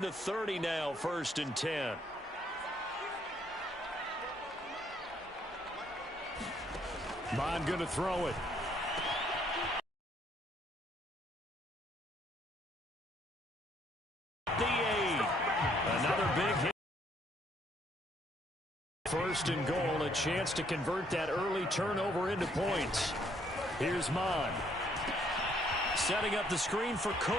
To 30 now, 1st and 10. Bond going to throw it. The 8. Another big hit. 1st and goal, a chance to convert that early turnover into points. Here's Mon. Setting up the screen for Cook.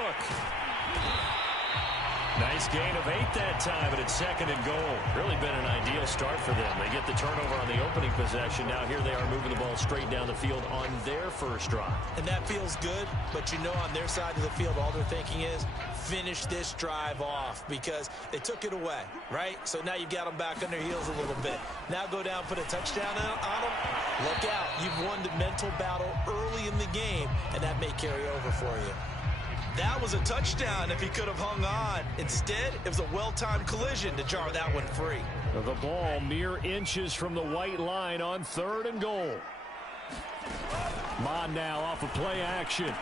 Nice gain of 8 that time, but it's 2nd and goal. Really been an ideal start for them. They get the turnover on the opening possession. Now here they are moving the ball straight down the field on their first drive. And that feels good, but you know on their side of the field, all they're thinking is finish this drive off because they took it away, right? So now you've got them back on their heels a little bit. Now go down, put a touchdown on them. Look out. You've won the mental battle early in the game, and that may carry over for you. That was a touchdown if he could have hung on. Instead, it was a well-timed collision to jar that one free. The ball mere inches from the white line on 3rd and goal. Mon now off of play action.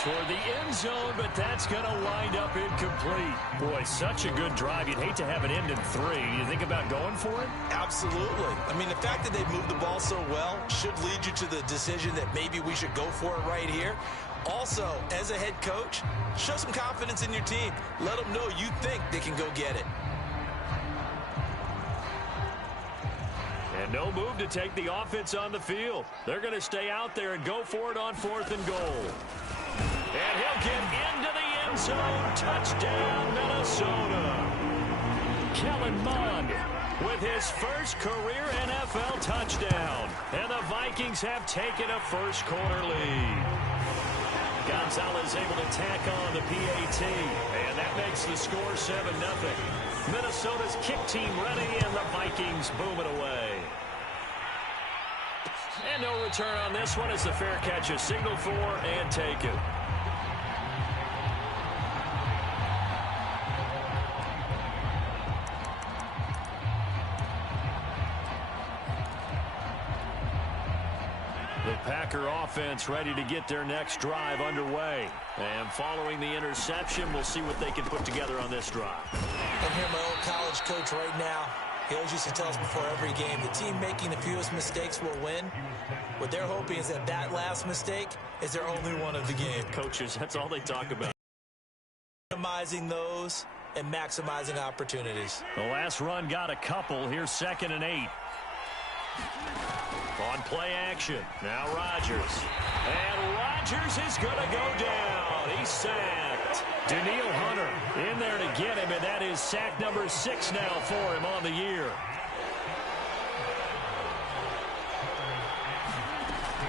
Toward the end zone, but that's going to wind up incomplete. Boy, such a good drive. You'd hate to have it end in 3. You think about going for it? Absolutely. I mean, the fact that they moved the ball so well should lead you to the decision that maybe we should go for it right here. Also, as a head coach, show some confidence in your team. Let them know you think they can go get it. And no move to take the offense on the field. They're going to stay out there and go for it on 4th and goal. And he'll get into the end zone. Touchdown, Minnesota. Kellen Mond with his first career NFL touchdown. And the Vikings have taken a first-quarter lead. Gonzalez able to tack on the PAT, and that makes the score 7-0. Minnesota's kick team ready, and the Vikings boom it away. And no return on this one as the fair catch is signaled for and taken. The Packer offense ready to get their next drive underway. And following the interception, we'll see what they can put together on this drive. I'm here, my old college coach right now. He always used to tell us before every game, the team making the fewest mistakes will win. What they're hoping is that that last mistake is their only one of the game. Coaches, that's all they talk about. Minimizing those and maximizing opportunities. The last run got a couple. Here's 2nd and 8. On play action, now Rodgers. And Rodgers is going to go down. He's sacked. Daniil Hunter in there to get him, and that is sack number 6 now for him on the year.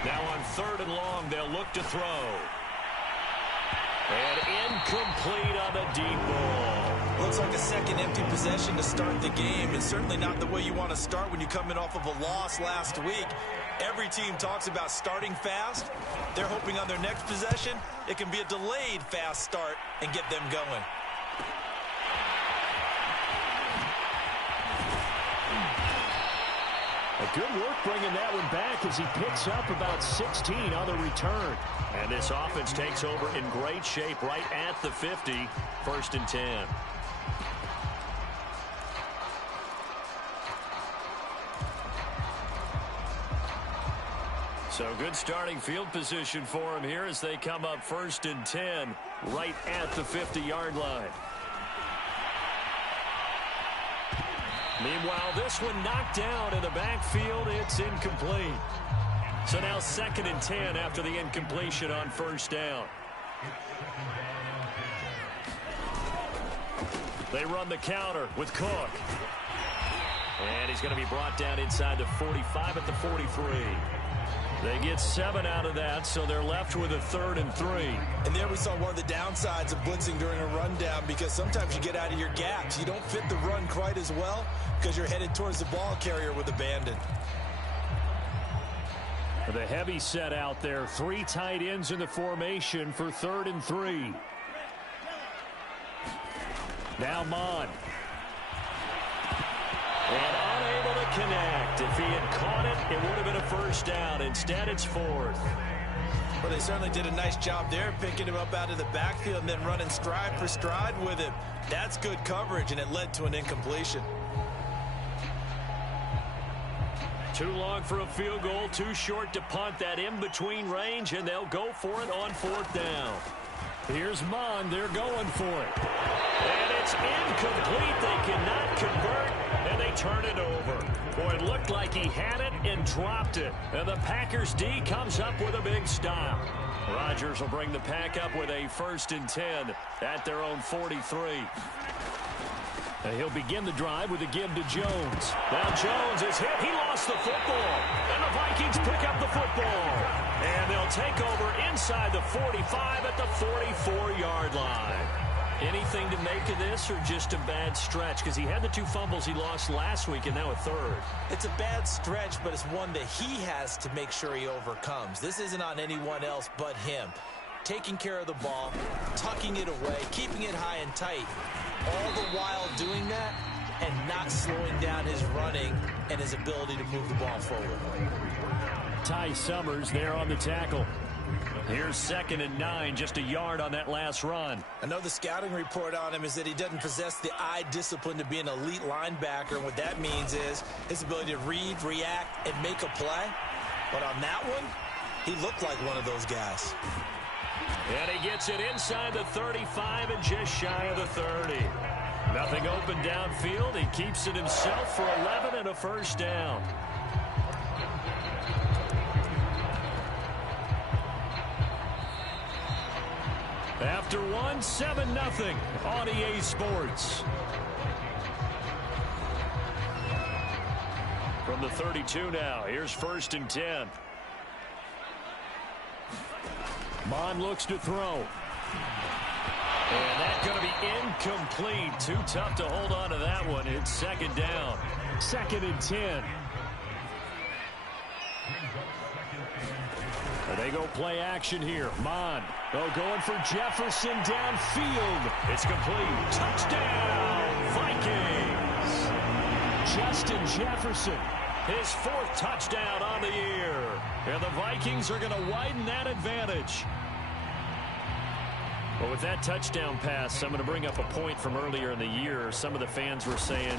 Now on 3rd and long, they'll look to throw. And incomplete on the deep ball. Looks like a second empty possession to start the game, and certainly not the way you want to start when you're coming off of a loss last week. Every team talks about starting fast. They're hoping on their next possession, it can be a delayed fast start and get them going. A good work bringing that one back as he picks up about 16 on the return. And this offense takes over in great shape right at the 50. 1st and 10. So good starting field position for him here as they come up 1st and 10 right at the 50-yard line. Meanwhile, this one knocked down in the backfield. It's incomplete. So now 2nd and 10 after the incompletion on 1st down. They run the counter with Cook. And he's going to be brought down inside the 45 at the 43. They get 7 out of that, so they're left with a 3rd and 3. And there we saw one of the downsides of blitzing during a rundown, because sometimes you get out of your gaps. You don't fit the run quite as well because you're headed towards the ball carrier with abandon. The heavy set out there. 3 tight ends in the formation for 3rd and 3. Now Mon. And unable to connect. If he had caught it, it would have been a 1st down. Instead, it's 4th. Well, they certainly did a nice job there, picking him up out of the backfield and then running stride for stride with him. That's good coverage, and it led to an incompletion. Too long for a field goal, too short to punt. That in-between range, and they'll go for it on 4th down. Here's Mon. They're going for it. And it's incomplete. They cannot convert, and they turn it over. Boy, it looked like he had it and dropped it. And the Packers D comes up with a big stop. Rodgers will bring the Pack up with a 1st and 10 at their own 43. And he'll begin the drive with a give to Jones. Now Jones is hit. He lost the football. And the Vikings pick up the football. And they'll take over inside the 45 at the 44-yard line. Anything to make of this, or just a bad stretch? Because he had the 2 fumbles he lost last week and now a 3rd. It's a bad stretch, but it's one that he has to make sure he overcomes. This isn't on anyone else but him. Taking care of the ball, tucking it away, keeping it high and tight, all the while doing that and not slowing down his running and his ability to move the ball forward. Ty Summers there on the tackle. Here's 2nd and 9, just a yard on that last run. I know the scouting report on him is that he doesn't possess the eye discipline to be an elite linebacker. And what that means is his ability to read, react, and make a play. But on that one, he looked like one of those guys. And he gets it inside the 35 and just shy of the 30. Nothing open downfield. He keeps it himself for 11 and a 1st down. After 1, 7-0 on EA Sports. From the 32 now, here's 1st and 10. Mon looks to throw. And that's going to be incomplete. Too tough to hold on to that one. It's 2nd down. 2nd and 10. They go play action here. Mon. Oh, going for Jefferson downfield. It's complete. Touchdown, Vikings. Justin Jefferson, his 4th touchdown on the year. And the Vikings are going to widen that advantage. Well, with that touchdown pass, I'm going to bring up a point from earlier in the year. Some of the fans were saying,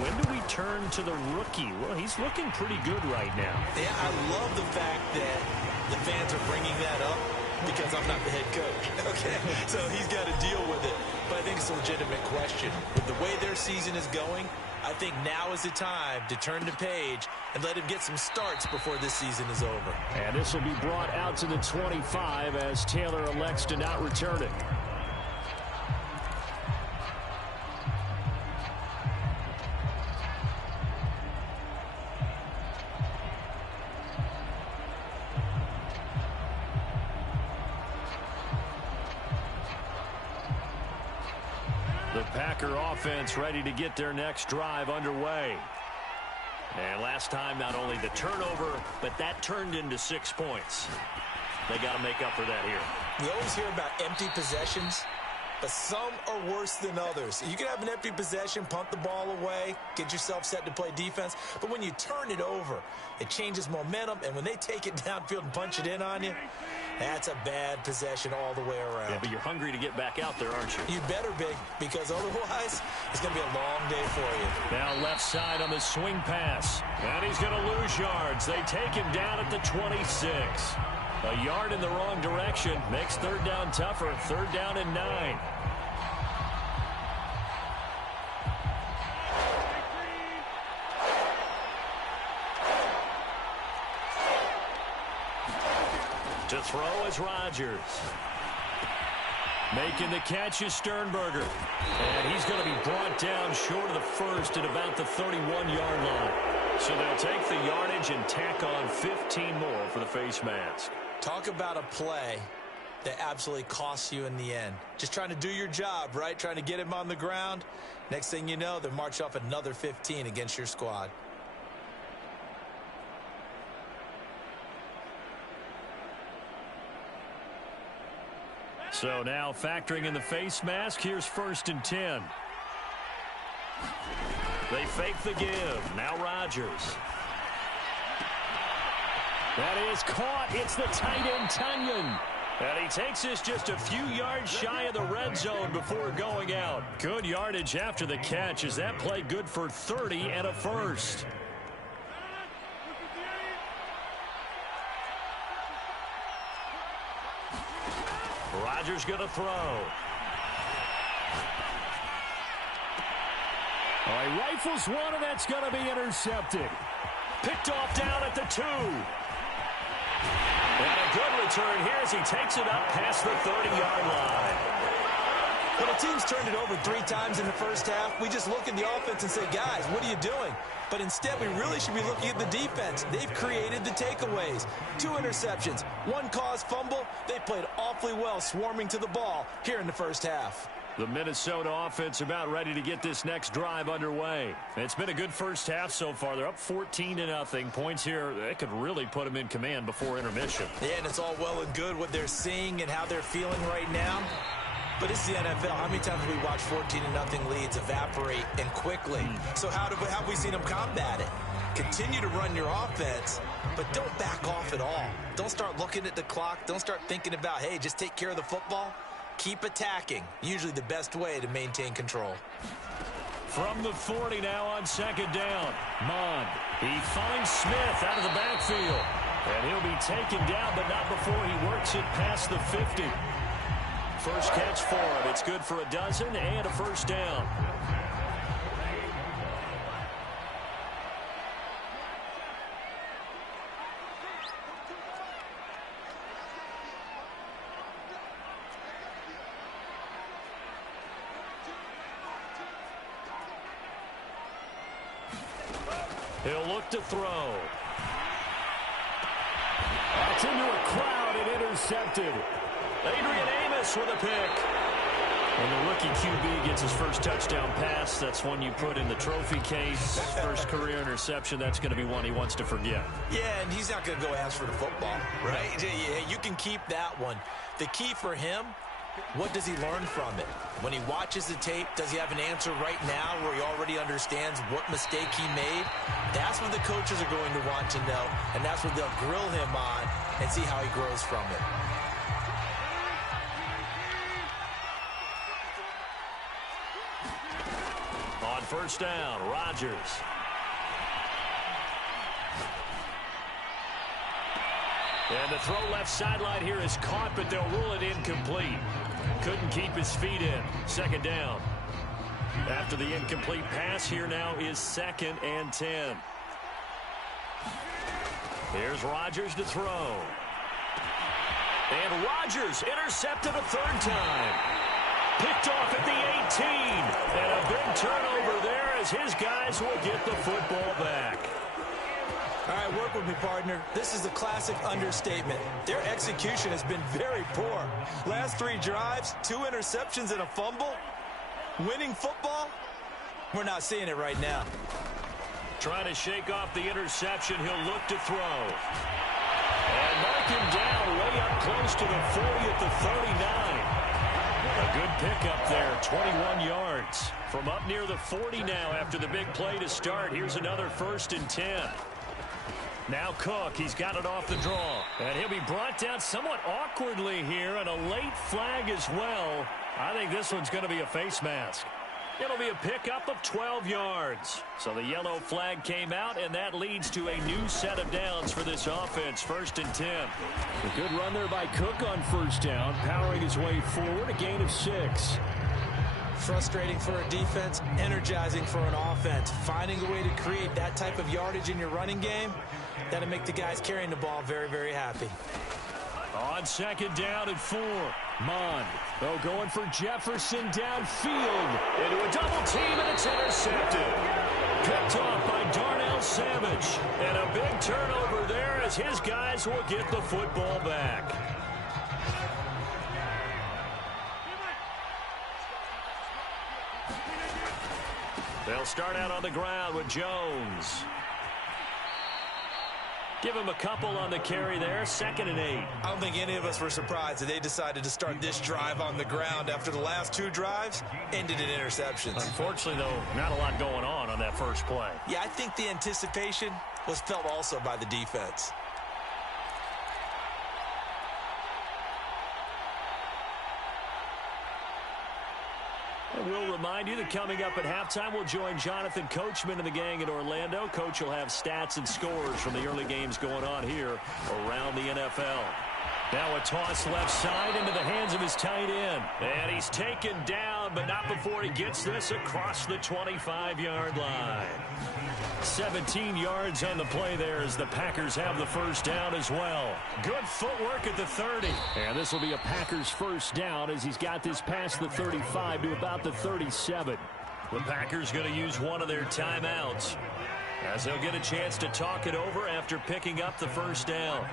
when do we turn to the rookie? Well, he's looking pretty good right now. Yeah, I love the fact that the fans are bringing that up because I'm not the head coach. Okay, so he's got to deal with it. But I think it's a legitimate question. With the way their season is going, I think now is the time to turn the page and let him get some starts before this season is over. And this will be brought out to the 25 as Taylor elects to not return it. The Packer offense ready to get their next drive underway. And last time, not only the turnover, but that turned into 6 points. They got to make up for that here. We always hear about empty possessions, but some are worse than others. You can have an empty possession, punt the ball away, get yourself set to play defense. But when you turn it over, it changes momentum. And when they take it downfield and punch it in on you, that's a bad possession all the way around. Yeah, but you're hungry to get back out there, aren't you? You better be, because otherwise it's going to be a long day for you. Now left side on the swing pass. And he's going to lose yards. They take him down at the 26. A yard in the wrong direction makes 3rd down tougher. 3rd down and 9. To throw is Rodgers. Making the catch is Sternberger. And he's going to be brought down short of the 1st at about the 31-yard line. So they'll take the yardage and tack on 15 more for the face mask. Talk about a play that absolutely costs you in the end. Just trying to do your job, right? Trying to get him on the ground. Next thing you know, they march off another 15 against your squad. So now factoring in the face mask, here's 1st and 10. They fake the give. Now Rodgers. That is caught. It's the tight end, Tunyon. And he takes this just a few yards shy of the red zone before going out. Good yardage after the catch. Is that play good for 30 and a first? Rodgers going to throw. Oh, he rifles one, and that's going to be intercepted. Picked off down at the 2. And a good return here as he takes it up past the 30-yard line. When a team's turned it over 3 times in the first half, we just look at the offense and say, guys, what are you doing? But instead, we really should be looking at the defense. They've created the takeaways. 2 interceptions, 1 caused fumble. They played awfully well swarming to the ball here in the first half. The Minnesota offense about ready to get this next drive underway. It's been a good first half so far. They're up 14-0. Points here, they could really put them in command before intermission. Yeah, and it's all well and good what they're seeing and how they're feeling right now. But it's the NFL. How many times have we watched 14-0 leads evaporate and quickly? So how have we seen them combat it? Continue to run your offense, but don't back off at all. Don't start looking at the clock. Don't start thinking about, hey, just take care of the football. Keep attacking. Usually the best way to maintain control. From the 40 now on second down. Mond. He finds Smith out of the backfield. And he'll be taken down, but not before he works it past the 50. First catch for him. It's good for a dozen and a first down. He'll look to throw. That's into a crowd and intercepted. Adrian Amos with a pick. And the rookie QB gets his first touchdown pass. That's one you put in the trophy case. First career interception, that's going to be one he wants to forget. Yeah, and he's not going to go ask for the football, right? Yeah, you can keep that one. The key for him, what does he learn from it? When he watches the tape, does he have an answer right now where he already understands what mistake he made? That's what the coaches are going to want to know, and that's what they'll grill him on and see how he grows from it. On first down, Rodgers. And the throw left sideline here is caught, but they'll rule it incomplete. Couldn't keep his feet in. Second down. After the incomplete pass, here now is 2nd and 10. Here's Rodgers to throw. And Rodgers intercepted a 3rd time. Picked off at the 18. And a big turnover there as his guys will get the football back. All right, work with me, partner. This is a classic understatement. Their execution has been very poor. Last 3 drives, 2 interceptions and a fumble. Winning football? We're not seeing it right now. Trying to shake off the interception. He'll look to throw. And mark him down way up close to the 40 at the 39. A good pickup there, 21 yards. From up near the 40 now after the big play to start. Here's another 1st and 10. Now Cook, he's got it off the draw. And he'll be brought down somewhat awkwardly here, and a late flag as well. I think this one's going to be a face mask. It'll be a pickup of 12 yards. So the yellow flag came out, and that leads to a new set of downs for this offense. 1st and 10. A good run there by Cook on first down, powering his way forward, a gain of 6. Frustrating for a defense, energizing for an offense. Finding a way to create that type of yardage in your running game, that'll make the guys carrying the ball very, very happy. On 2nd down and 4. Mond, though, going for Jefferson downfield. Into a double team, and it's intercepted. Picked off by Darnell Savage. And a big turnover there as his guys will get the football back. They'll start out on the ground with Jones. Give him a couple on the carry there. 2nd and 8. I don't think any of us were surprised that they decided to start this drive on the ground after the last 2 drives ended in interceptions. Unfortunately, though, not a lot going on that first play. Yeah, I think the anticipation was felt also by the defense. remind you that coming up at halftime, we'll join Jonathan Coachman and the gang in Orlando. Coach will have stats and scores from the early games going on here around the NFL. Now a toss left side into the hands of his tight end. And he's taken down, but not before he gets this across the 25-yard line. 17 yards on the play there as the Packers have the first down as well. Good footwork at the 30. And this will be a Packers first down as he's got this past the 35 to about the 37. The Packers going to use one of their timeouts as they'll get a chance to talk it over after picking up the first down.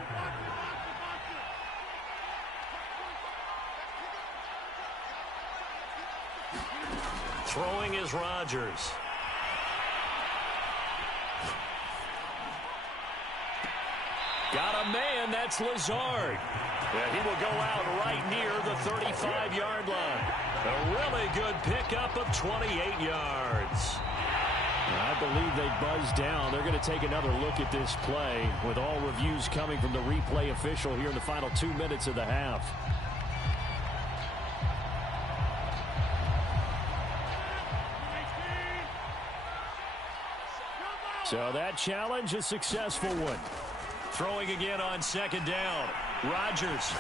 Throwing is Rodgers. Got a man, that's Lazard. And he will go out right near the 35-yard line. A really good pickup of 28 yards. I believe they buzzed down. They're going to take another look at this play with all reviews coming from the replay official here in the final 2 minutes of the half. So that challenge, a successful one. Throwing again on second down. Rodgers.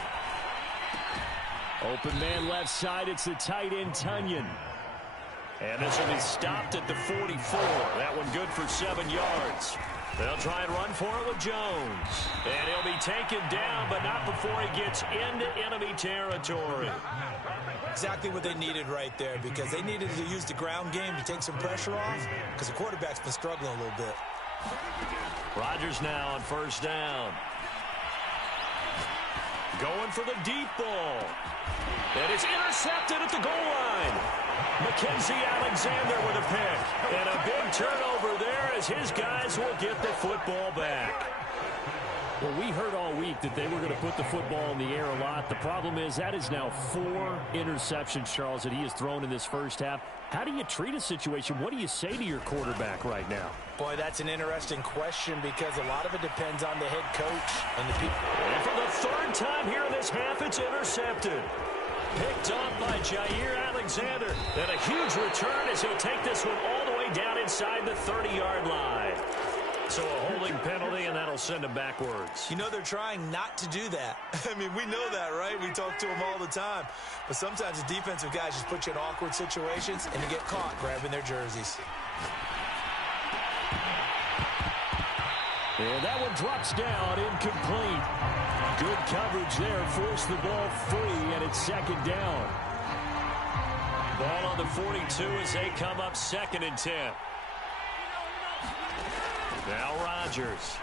Open man left side. It's the tight end, Tunyon. And this will be stopped at the 44. That one good for 7 yards. They'll try and run for it with Jones. And he'll be taken down, but not before he gets into enemy territory. Exactly what they needed right there, because they needed to use the ground game to take some pressure off, because the quarterback's been struggling a little bit. Rodgers now on first down. Going for the deep ball. And it's intercepted at the goal line. Mackenzie Alexander with a pick. And a big turnover there as his guys will get the football back. Well, we heard all week that they were going to put the football in the air a lot. The problem is that is now 4 interceptions, Charles, that he has thrown in this first half. How do you treat a situation? What do you say to your quarterback right now? Boy, that's an interesting question, because a lot of it depends on the head coach and the people. And for the third time here in this half, it's intercepted. Picked off by Jair Alexander. And a huge return as he'll take this one all the way down inside the 30-yard line. So a holding penalty, and that'll send him backwards. You know, they're trying not to do that. I mean, we know that, right? We talk to them all the time. But sometimes the defensive guys just put you in awkward situations, and you get caught grabbing their jerseys. And that one drops down, incomplete. Good coverage there, forced the ball free, and it's second down. Ball on the 42 as they come up 2nd and 10. Now Rodgers.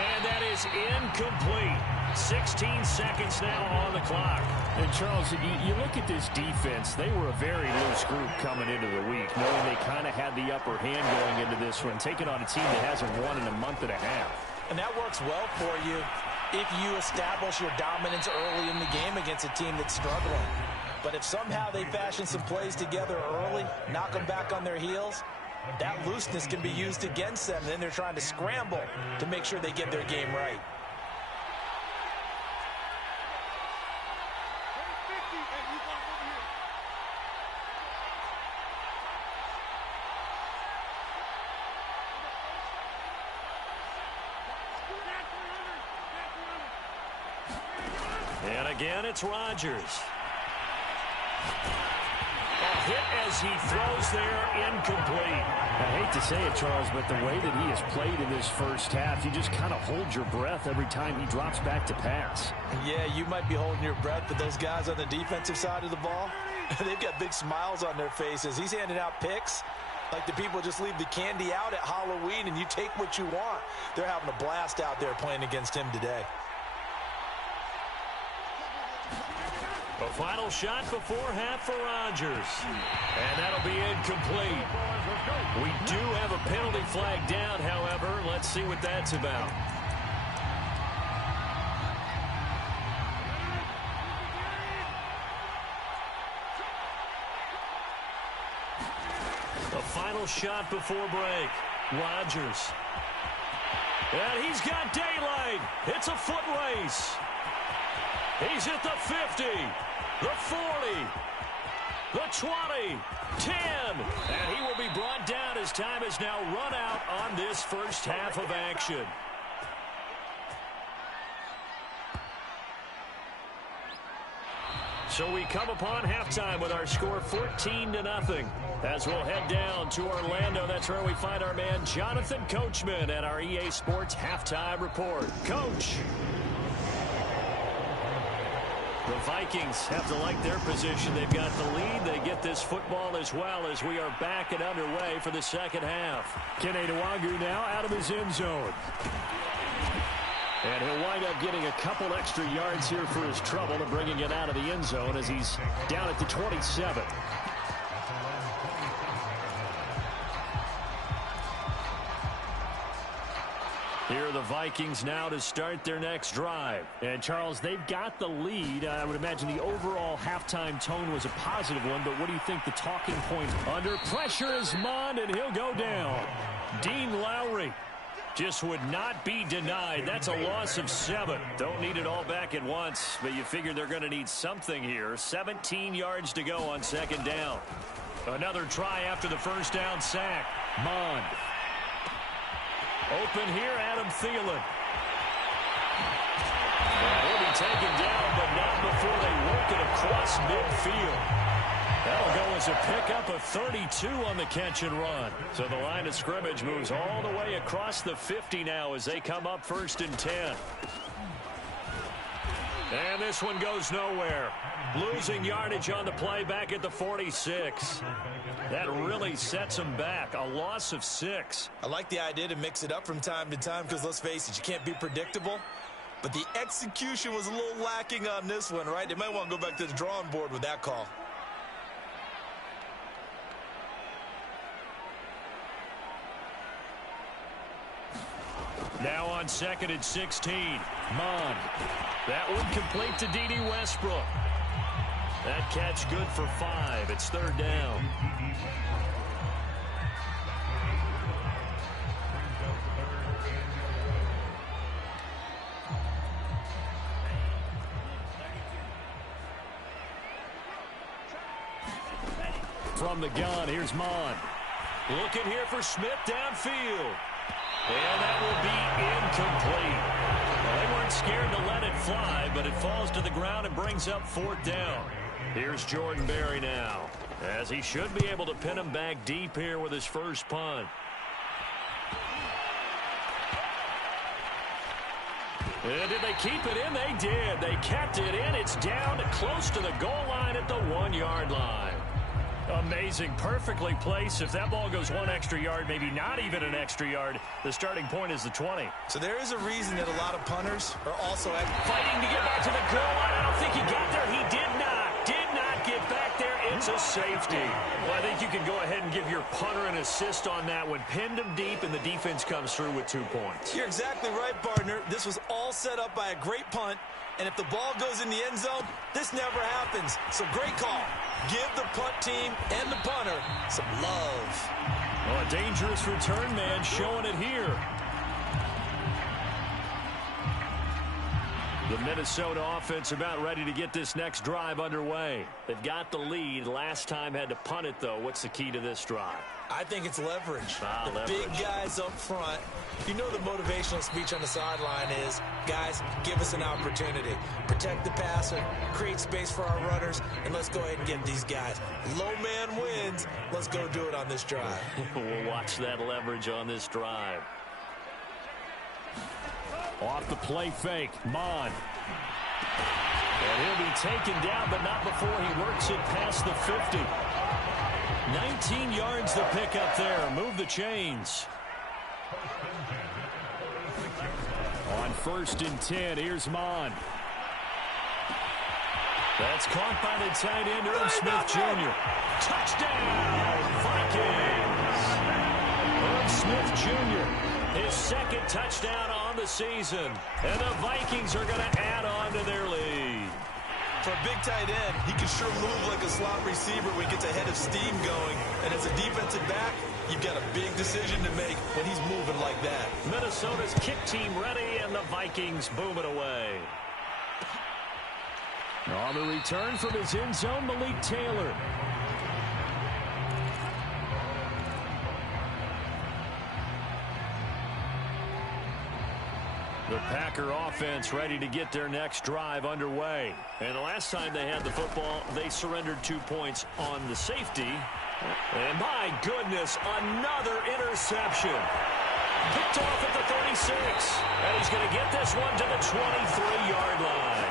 And that is incomplete. 16 seconds now on the clock. And Charles, you look at this defense, they were a very loose group coming into the week, knowing they kind of had the upper hand going into this one, taking on a team that hasn't won in a month and a half. And that works well for you if you establish your dominance early in the game against a team that's struggling. But if somehow they fashion some plays together early, knock them back on their heels, that looseness can be used against them. Then they're trying to scramble to make sure they get their game right. And again, it's Rodgers. A hit as he throws there, incomplete. I hate to say it, Charles, but the way that he has played in this first half, you just kind of hold your breath every time he drops back to pass. Yeah, you might be holding your breath, but those guys on the defensive side of the ball, they've got big smiles on their faces. He's handing out picks like the people just leave the candy out at Halloween and you take what you want. They're having a blast out there playing against him today. A final shot before half for Rodgers. And that'll be incomplete. We do have a penalty flag down, however. Let's see what that's about. A final shot before break. Rodgers. And he's got daylight. It's a foot race. He's at the 50. The 40. the 20, 10, and he will be brought down as time has now run out on this first half of action. So we come upon halftime with our score 14-0. As we'll head down to Orlando, that's where we find our man Jonathan Coachman at our EA Sports Halftime Report. Coach. The Vikings have to like their position. They've got the lead. They get this football as well as we are back and underway for the second half. Trill-ATWG now out of his end zone. And he'll wind up getting a couple extra yards here for his trouble to bringing it out of the end zone as he's down at the 27. Here are the Vikings now to start their next drive. And, Charles, they've got the lead. I would imagine the overall halftime tone was a positive one, but what do you think the talking point? Under pressure is Mond, and he'll go down. Dean Lowry just would not be denied. That's a loss of 7. Don't need it all back at once, but you figure they're going to need something here. 17 yards to go on second down. Another try after the first down sack. Mond. Open here, Adam Thielen. And he'll be taken down, but not before they work it across midfield. That'll go as a pickup of 32 on the catch and run. So the line of scrimmage moves all the way across the 50 now as they come up 1st and 10. And this one goes nowhere. Losing yardage on the play back at the 46. That really sets them back. A loss of 6. I like the idea to mix it up from time to time because, let's face it, you can't be predictable. But the execution was a little lacking on this one, right? They might want to go back to the drawing board with that call. Now on 2nd and 16. Mond. That one complete to D.D. Westbrook. That catch good for 5. It's 3rd down. From the gun, here's Mond. Looking here for Smith downfield. And that will be incomplete. Well, they weren't scared to let it fly, but it falls to the ground and brings up 4th down. Here's Jordan Berry now, as he should be able to pin him back deep here with his first punt. And did they keep it in? They did. They kept it in. It's down to close to the goal line at the 1-yard line. Amazing. Perfectly placed. If that ball goes 1 extra yard, maybe not even an extra yard, the starting point is the 20. So there is a reason that a lot of punters are also fighting to get back to the goal line. I don't think he got there. He did not get back there. It's a safety. Well, I think you can go ahead and give your punter an assist on that one. Pinned him deep, and the defense comes through with 2 points. You're exactly right, partner. This was all set up by a great punt, and if the ball goes in the end zone, this never happens. So great call. Give the punt team and the punter some love. Well, a dangerous return man showing it here. The Minnesota offense about ready to get this next drive underway. They've got the lead. Last time had to punt it, though. What's the key to this drive? I think it's leverage. Leverage. Big guys up front. You know the motivational speech on the sideline is, guys, give us an opportunity. Protect the passer, create space for our runners, and let's go ahead and get these guys. Low man wins. Let's go do it on this drive. We'll watch that leverage on this drive. Off the play fake, Mond. And he'll be taken down, but not before he works it past the 50. 19 yards to pick up there. Move the chains. On 1st and 10, here's Mond. That's caught by the tight end, Irv Smith Jr. Touchdown, Vikings! Irv Smith Jr., his 2nd touchdown on the season. And the Vikings are going to add on to their lead. For a big tight end, he can sure move like a slot receiver when he gets a head of steam going. And as a defensive back, you've got a big decision to make when he's moving like that. Minnesota's kick team ready, and the Vikings boom it away. On the return from his end zone, Malik Taylor. The Packer offense ready to get their next drive underway. And the last time they had the football, they surrendered 2 points on the safety. And my goodness, another interception. Picked off at the 36. And he's going to get this one to the 23-yard line.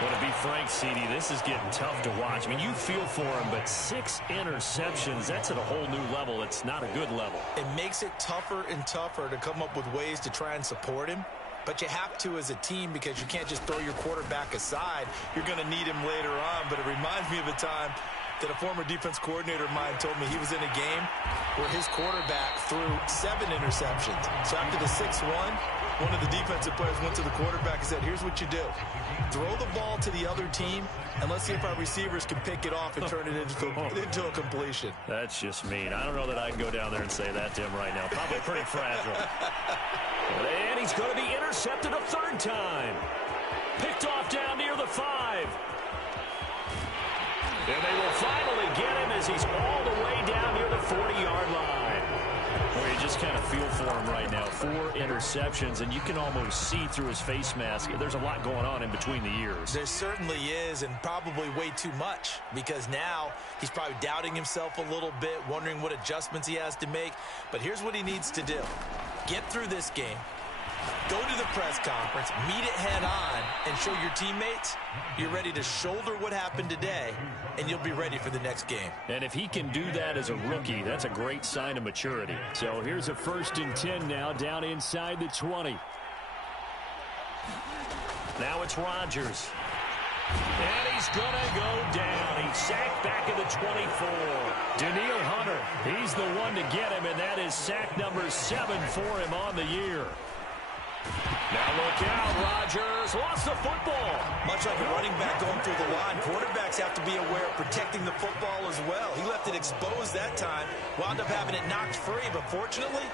But to be frank, CD, this is getting tough to watch. I mean, you feel for him, but 6 interceptions, that's at a whole new level. It's not a good level. It makes it tougher and tougher to come up with ways to try and support him. But you have to as a team because you can't just throw your quarterback aside. You're going to need him later on. But it reminds me of a time that a former defense coordinator of mine told me he was in a game where his quarterback threw 7 interceptions. So after the 6-1, one of the defensive players went to the quarterback and said, here's what you do. Throw the ball to the other team, and let's see if our receivers can pick it off and turn it into a completion. That's just mean. I don't know that I can go down there and say that to him right now. Probably pretty fragile. And he's going to be intercepted a 3rd time. Picked off down near the 5. And they will finally get him as he's all the way down near the 40-yard line. Well, you just kind of feel for him right now. 4 interceptions, and you can almost see through his face mask. There's a lot going on in between the ears. There certainly is, and probably way too much, because now he's probably doubting himself a little bit, wondering what adjustments he has to make. But here's what he needs to do. Get through this game. Go to the press conference, meet it head on, and show your teammates you're ready to shoulder what happened today, and you'll be ready for the next game. And if he can do that as a rookie, that's a great sign of maturity. So here's a 1st and 10 now, down inside the 20. Now it's Rodgers. And he's going to go down. He's sacked back at the 24. Daniil Hunter, he's the one to get him, and that is sack number 7 for him on the year. Now look out, Rodgers lost the football. Much like a running back going through the line, quarterbacks have to be aware of protecting the football as well. He left it exposed that time, wound up having it knocked free, but fortunately,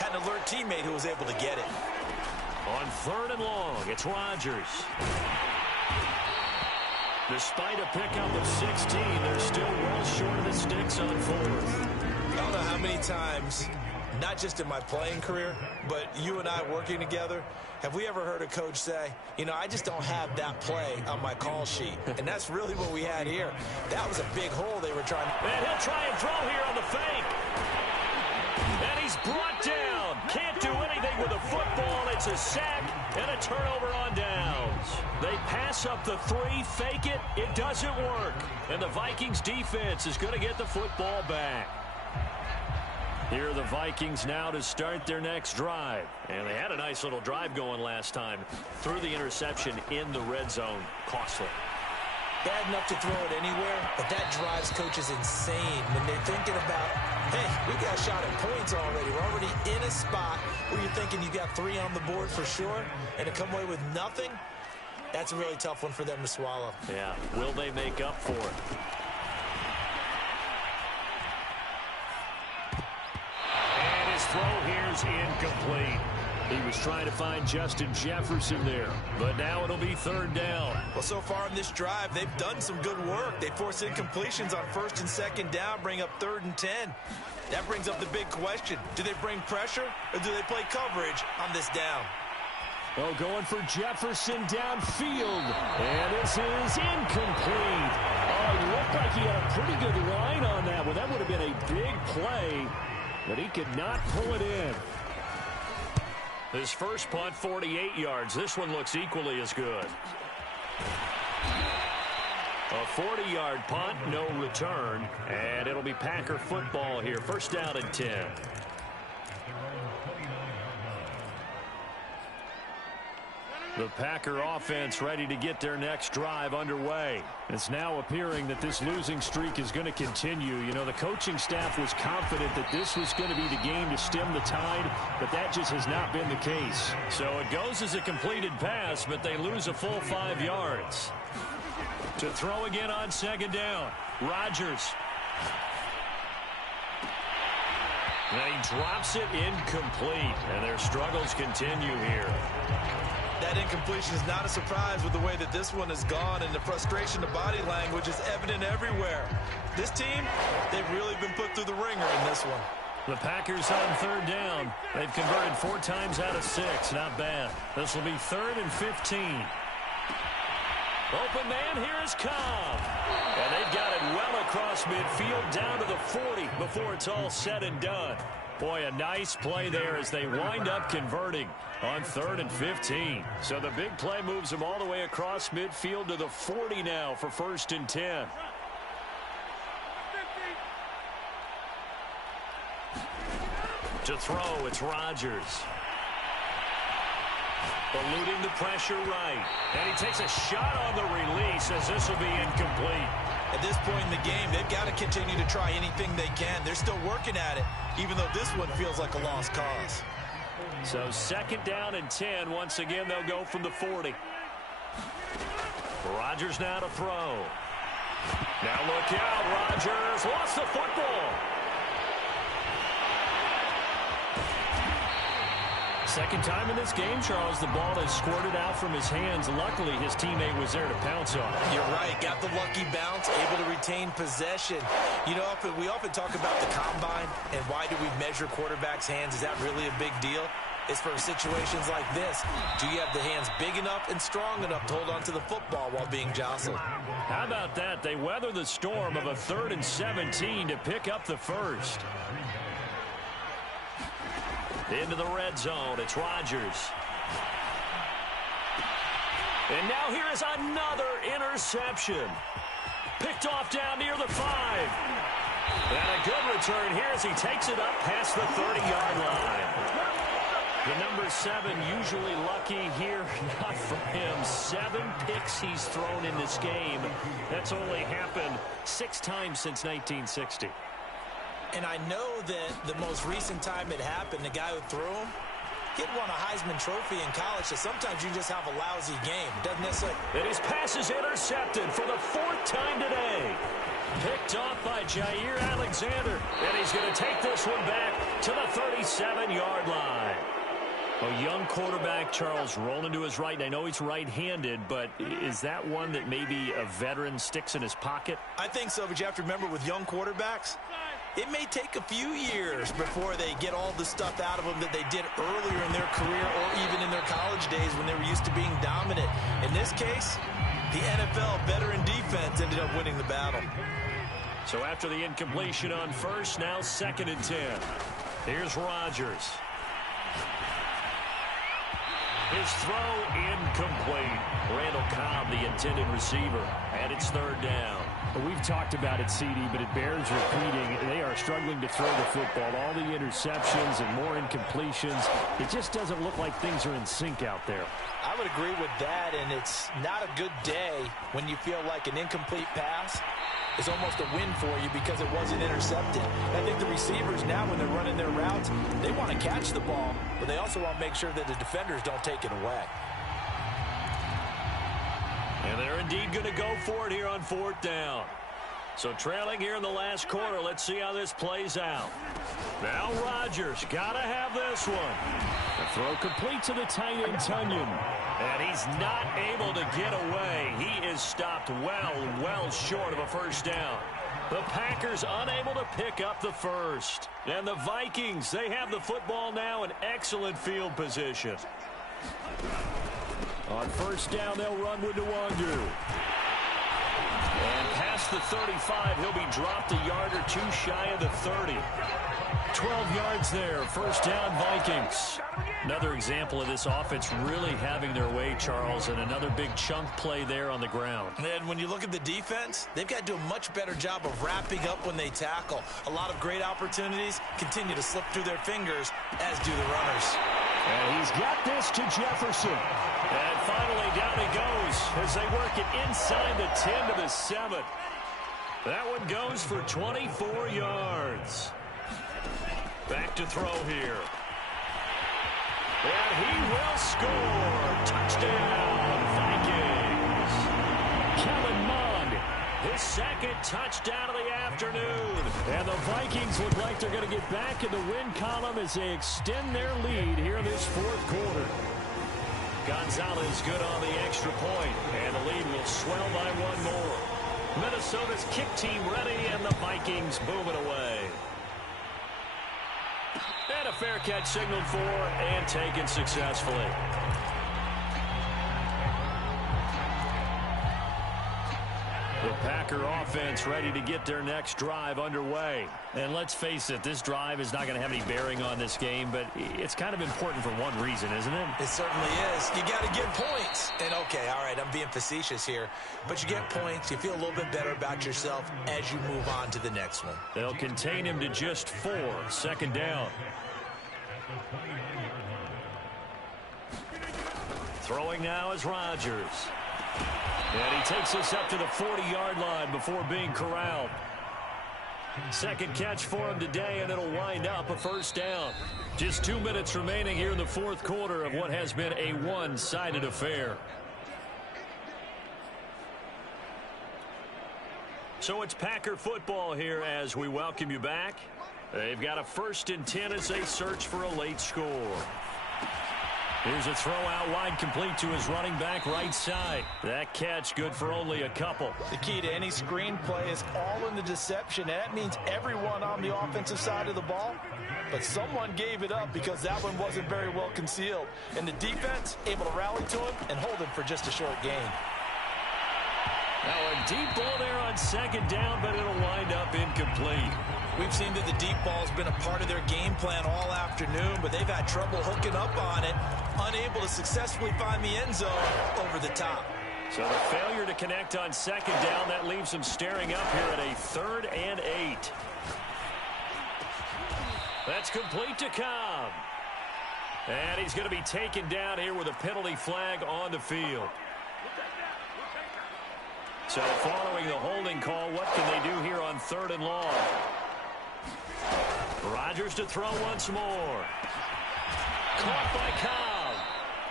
had an alert teammate who was able to get it. On 3rd and long, it's Rodgers. Despite a pickup of 16, they're still well short of the sticks on 4th. I don't know how many times, not just in my playing career, but you and I working together, have we ever heard a coach say, you know, I just don't have that play on my call sheet. And that's really what we had here. That was a big hole they were trying to... And he'll try and throw here on the fake. And he's brought down. Can't do anything with the football. It's a sack and a turnover on downs. They pass up the 3, fake it. It doesn't work. And the Vikings defense is going to get the football back. Here are the Vikings now to start their next drive. And they had a nice little drive going last time. Threw the interception in the red zone. Costly. Bad enough to throw it anywhere, but that drives coaches insane when they're thinking about, hey, we got a shot at points already. We're already in a spot where you're thinking you got 3 on the board for sure, and to come away with nothing, that's a really tough one for them to swallow. Yeah, will they make up for it? And his throw here's incomplete. He was trying to find Justin Jefferson there, but now it'll be 3rd down. Well, so far in this drive, they've done some good work. They force incompletions on 1st and 2nd down, bring up 3rd and 10. That brings up the big question. Do they bring pressure, or do they play coverage on this down? Oh, going for Jefferson downfield. And this is incomplete. Oh, it looked like he had a pretty good line on that one. That would have been a big play, but he could not pull it in. His first punt, 48 yards. This one looks equally as good. A 40-yard punt, no return. And it'll be Packer football here. 1st down and 10. The Packer offense ready to get their next drive underway. It's now appearing that this losing streak is going to continue. You know, the coaching staff was confident that this was going to be the game to stem the tide, but that just has not been the case. So it goes as a completed pass, but they lose a full 5 yards. To throw again on 2nd down, Rodgers. And he drops it incomplete, and their struggles continue here. That incompletion is not a surprise with the way that this one has gone, and the frustration, the body language is evident everywhere. This team, they've really been put through the ringer in this one. The Packers on third down. They've converted 4 times out of 6. Not bad. This will be 3rd and 15. Open man, here is Cobb. And they've got it well across midfield down to the 40 before it's all said and done. Boy, a nice play there as they wind up converting on 3rd and 15. So the big play moves them all the way across midfield to the 40 now for 1st and 10. To throw, it's Rodgers. Eluding the pressure right. And he takes a shot on the release as this will be incomplete. At this point in the game, they've got to continue to try anything they can. They're still working at it, even though this one feels like a lost cause. So 2nd down and 10. Once again, they'll go from the 40. Rodgers now to throw. Now look out, Rodgers lost the football. 2nd time in this game, Charles, the ball has squirted out from his hands. Luckily, his teammate was there to pounce on it. You're right. Got the lucky bounce, able to retain possession. You know, we often talk about the combine and why do we measure quarterbacks' hands. Is that really a big deal? It's for situations like this. Do you have the hands big enough and strong enough to hold on to the football while being jostled? How about that? They weather the storm of a 3rd and 17 to pick up the 1st. Into the red zone, it's Rodgers. And now here is another interception. Picked off down near the 5. And a good return here as he takes it up past the 30-yard line. The number 7 usually lucky here, not for him. 7 picks he's thrown in this game. That's only happened 6 times since 1960. And I know that the most recent time it happened, the guy who threw him, he had won a Heisman Trophy in college, so sometimes you just have a lousy game. Doesn't necessarily... And his pass is intercepted for the 4th time today. Picked off by Jair Alexander. And he's going to take this one back to the 37-yard line. A young quarterback, Charles, rolling to his right. I know he's right-handed, but is that one that maybe a veteran sticks in his pocket? I think so, but you have to remember with young quarterbacks, it may take a few years before they get all the stuff out of them that they did earlier in their career or even in their college days when they were used to being dominant. In this case, the NFL veteran defense ended up winning the battle. So after the incompletion on 1st, now 2nd and 10. Here's Rodgers. His throw incomplete. Randall Cobb, the intended receiver, and it's 3rd down. Well, we've talked about it, CD, but it bears repeating. They are struggling to throw the football. All the interceptions and more incompletions. It just doesn't look like things are in sync out there. I would agree with that, and it's not a good day when you feel like an incomplete pass is almost a win for you because it wasn't intercepted. I think the receivers now, when they're running their routes, they want to catch the ball, but they also want to make sure that the defenders don't take it away. And they're indeed going to go for it here on 4th down. So trailing here in the last quarter, let's see how this plays out. Now Rodgers, got to have this one. The throw complete to the tight end, Tunyon. And he's not able to get away. He is stopped well short of a 1st down. The Packers unable to pick up the 1st. And the Vikings, they have the football now in excellent field position. On 1st down, they'll run with Nwangu. And past the 35, he'll be dropped a yard or 2 shy of the 30. 12 yards there, 1st down Vikings. Another example of this offense really having their way, Charles, and another big chunk play there on the ground. And when you look at the defense, they've got to do a much better job of wrapping up when they tackle. A lot of great opportunities continue to slip through their fingers, as do the runners. And he's got this to Jefferson. And finally down he goes as they work it inside the 10 to the 7. That one goes for 24 yards. Back to throw here. And he will score. Touchdown, Vikings. Kellen Mond, his 2nd touchdown of the afternoon. And the Vikings look like they're going to get back in the win column as they extend their lead here in this 4th quarter. Gonzalez good on the extra point, and the lead will swell by 1 more. Minnesota's kick team ready, and the Vikings moving away. And a fair catch signaled for and taken successfully. The Packer offense ready to get their next drive underway. And let's face it, this drive is not going to have any bearing on this game, but it's kind of important for one reason, isn't it? It certainly is. You got to get points. And, okay, all right, I'm being facetious here, but you get points. You feel a little bit better about yourself as you move on to the next one. They'll contain him to just 4. Second down. Throwing now is Rodgers. And he takes us up to the 40-yard line before being corralled. Second catch for him today, and it'll wind up a first down. Just 2 minutes remaining here in the fourth quarter of what has been a one-sided affair. So it's Packer football here as we welcome you back. They've got a 1st and 10 as they search for a late score. Here's a throw out wide, complete to his running back right side. That catch good for only a couple. The key to any screen play is all in the deception. And that means everyone on the offensive side of the ball. But someone gave it up because that one wasn't very well concealed. And the defense able to rally to him and hold him for just a short gain. Now a deep ball there on second down, but it'll wind up incomplete. We've seen that the deep ball's been a part of their game plan all afternoon, but they've had trouble hooking up on it, unable to successfully find the end zone over the top. So the failure to connect on second down, that leaves them staring up here at a 3rd and 8. That's complete to Cobb. And he's going to be taken down here with a penalty flag on the field. So following the holding call, what can they do here on 3rd and long? Rodgers to throw once more. Caught by Cobb.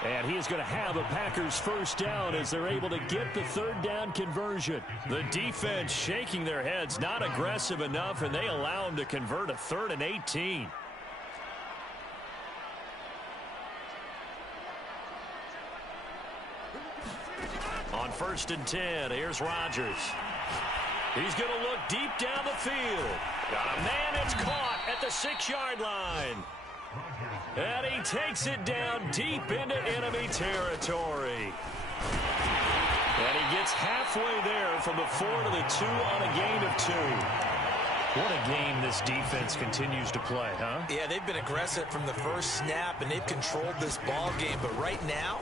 And he is going to have a Packers first down as they're able to get the 3rd down conversion. The defense shaking their heads, not aggressive enough, and they allow him to convert a 3rd and 18. On 1st and 10, here's Rodgers. He's going to look deep down the field. Got a man that's caught at the 6-yard line. And he takes it down deep into enemy territory. And he gets halfway there from the 4 to the 2 on a gain of 2. What a game this defense continues to play, huh? Yeah, they've been aggressive from the first snap, and they've controlled this ball game. But right now,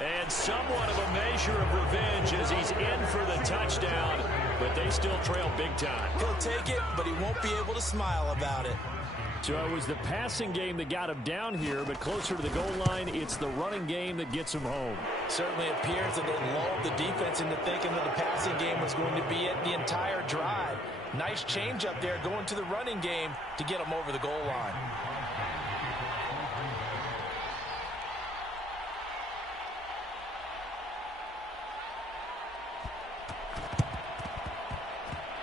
and somewhat of a measure of revenge as he's in for the touchdown, but they still trail big time. He'll take it, but he won't be able to smile about it. So it was the passing game that got him down here, but closer to the goal line, it's the running game that gets him home. Certainly appears that they lulled the defense into thinking that the passing game was going to be it the entire drive. Nice change up there going to the running game to get him over the goal line.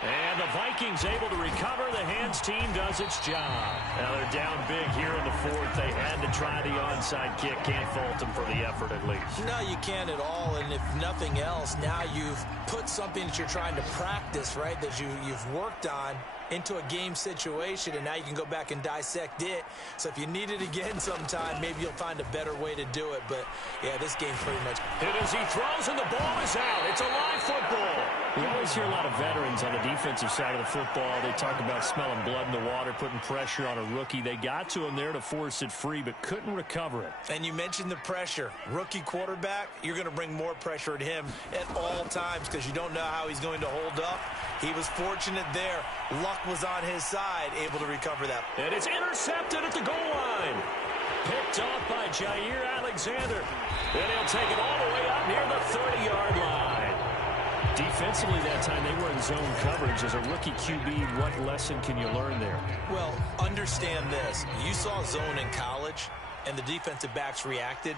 And the Vikings able to recover. The hands team does its job. Now they're down big here in the 4th. They had to try the onside kick. Can't fault them for the effort at least. No, you can't at all. And if nothing else, now you've put something that you're trying to practice, right, that you've worked on into a game situation, and now you can go back and dissect it. So if you need it again sometime, maybe you'll find a better way to do it. But, yeah, this game's pretty much... Hit as he throws, and the ball is out. It's a live football. We always hear a lot of veterans on the defensive side of the football. They talk about smelling blood in the water, putting pressure on a rookie. They got to him there to force it free, but couldn't recover it. And you mentioned the pressure. Rookie quarterback, you're going to bring more pressure at him at all times because you don't know how he's going to hold up. He was fortunate there. Luck was on his side, able to recover that. And it's intercepted at the goal line. Picked off by Jair Alexander. And he'll take it all the way up near the 30-yard line. Defensively that time, they were in zone coverage. As a rookie QB, what lesson can you learn there? Well, understand this. You saw zone in college, and the defensive backs reacted,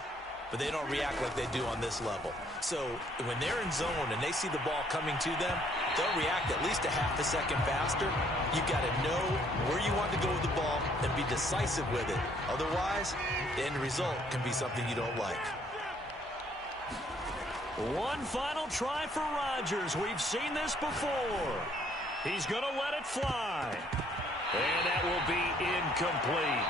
but they don't react like they do on this level. So when they're in zone and they see the ball coming to them, they'll react at least a half a second faster. You've got to know where you want to go with the ball and be decisive with it. Otherwise, the end result can be something you don't like. One final try for Rodgers. We've seen this before. He's going to let it fly. And that will be incomplete.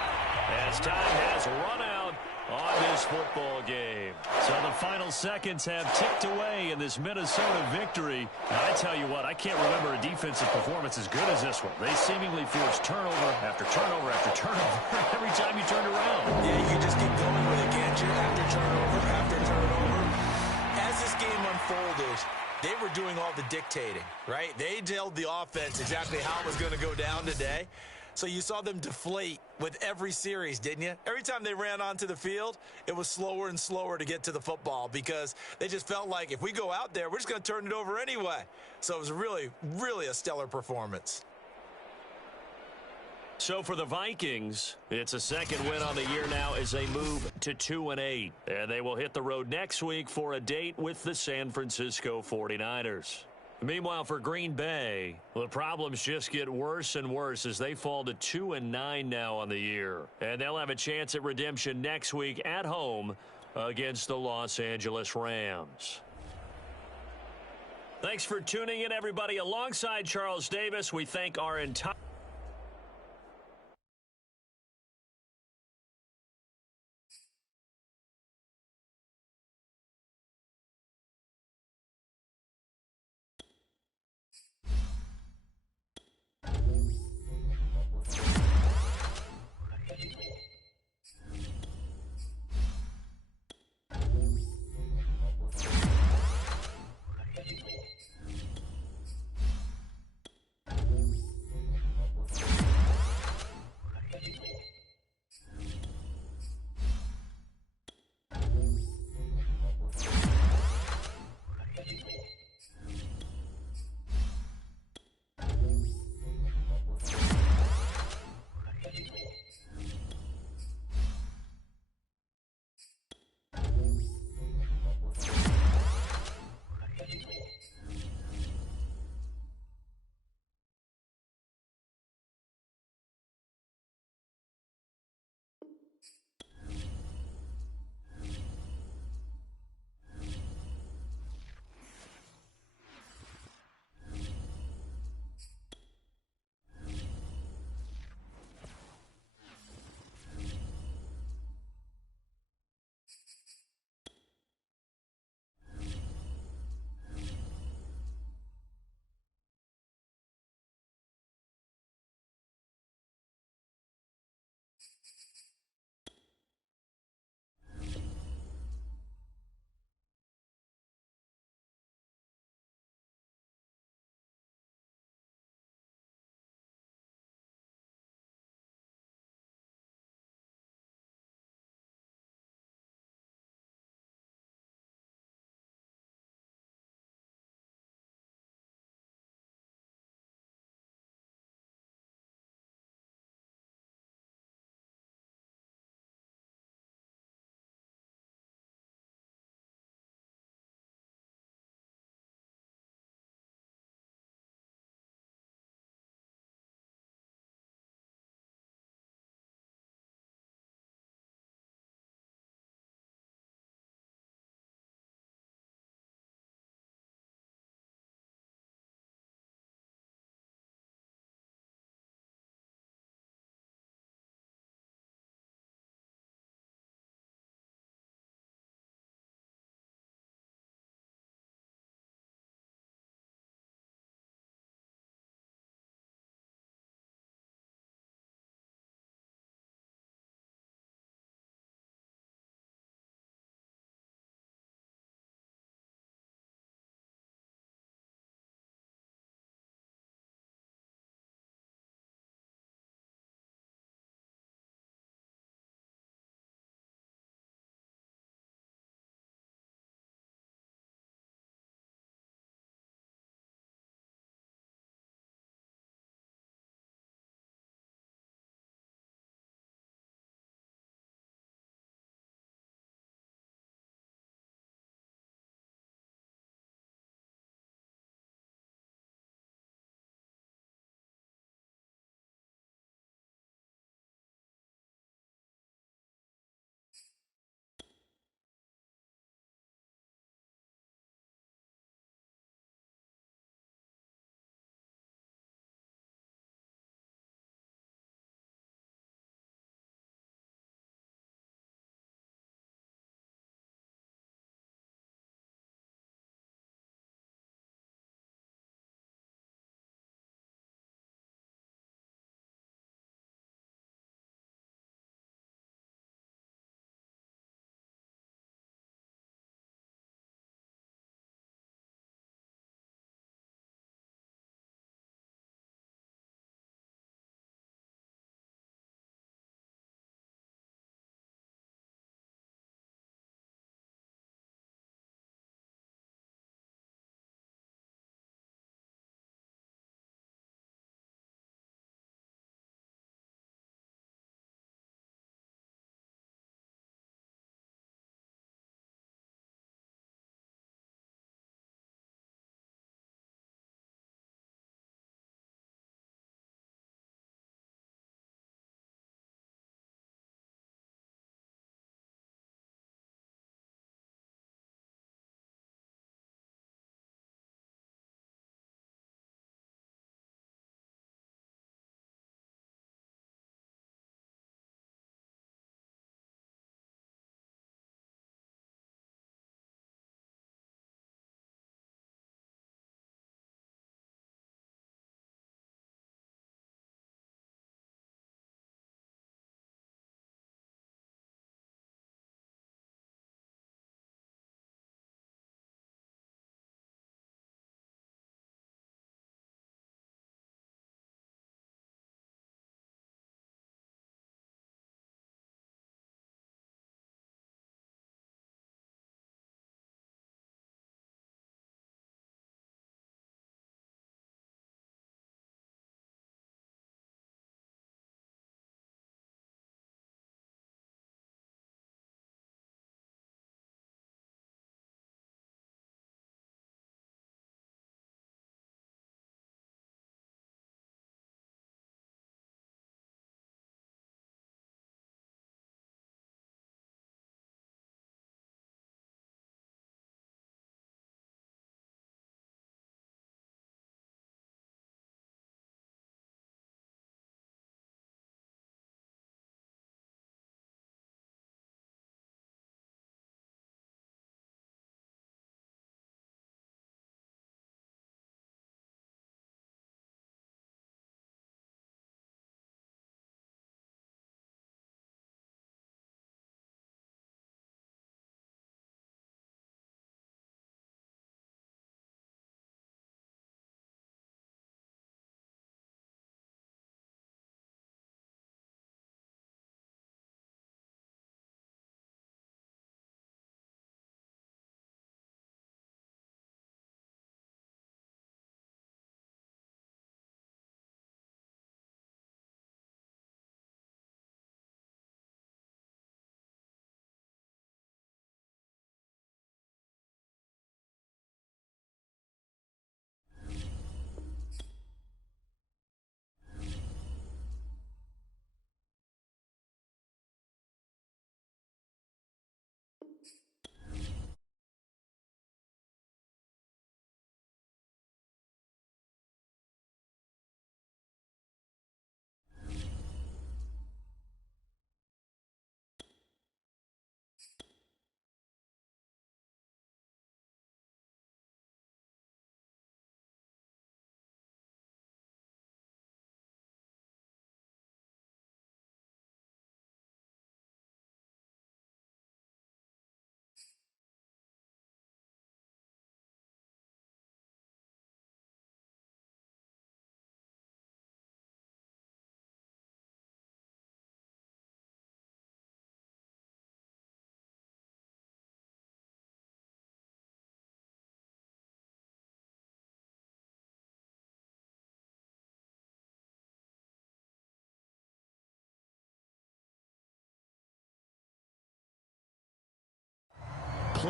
as time has run out on this football game. So the final seconds have ticked away in this Minnesota victory. And I tell you what, I can't remember a defensive performance as good as this one. They seemingly forced turnover after turnover after turnover every time you turned around. Yeah, you can just keep going with it, can't you? After turnover, after turnover. As this game unfolded, they were doing all the dictating, right? They told the offense exactly how it was going to go down today. So you saw them deflate with every series, didn't you? Every time they ran onto the field, it was slower and slower to get to the football because they just felt like if we go out there, we're just going to turn it over anyway. So it was really, really a stellar performance. So for the Vikings, it's a second win on the year now as they move to 2-8. And they will hit the road next week for a date with the San Francisco 49ers. Meanwhile, for Green Bay, the problems just get worse and worse as they fall to 2-9 now on the year. And they'll have a chance at redemption next week at home against the Los Angeles Rams. Thanks for tuning in, everybody. Alongside Charles Davis, we thank our entire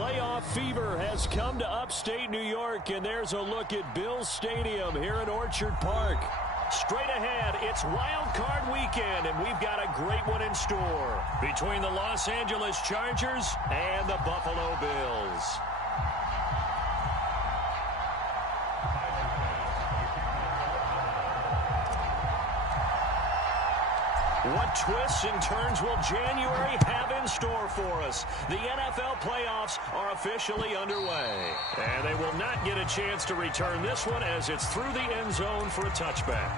Playoff fever has come to upstate New York, and there's a look at Bills Stadium here in Orchard Park. Straight ahead, it's Wild Card Weekend, and we've got a great one in store between the Los Angeles Chargers and the Buffalo Bills. What twists and turns will January have in store for us? The NFL playoffs are officially underway. And they will not get a chance to return this one as it's through the end zone for a touchback.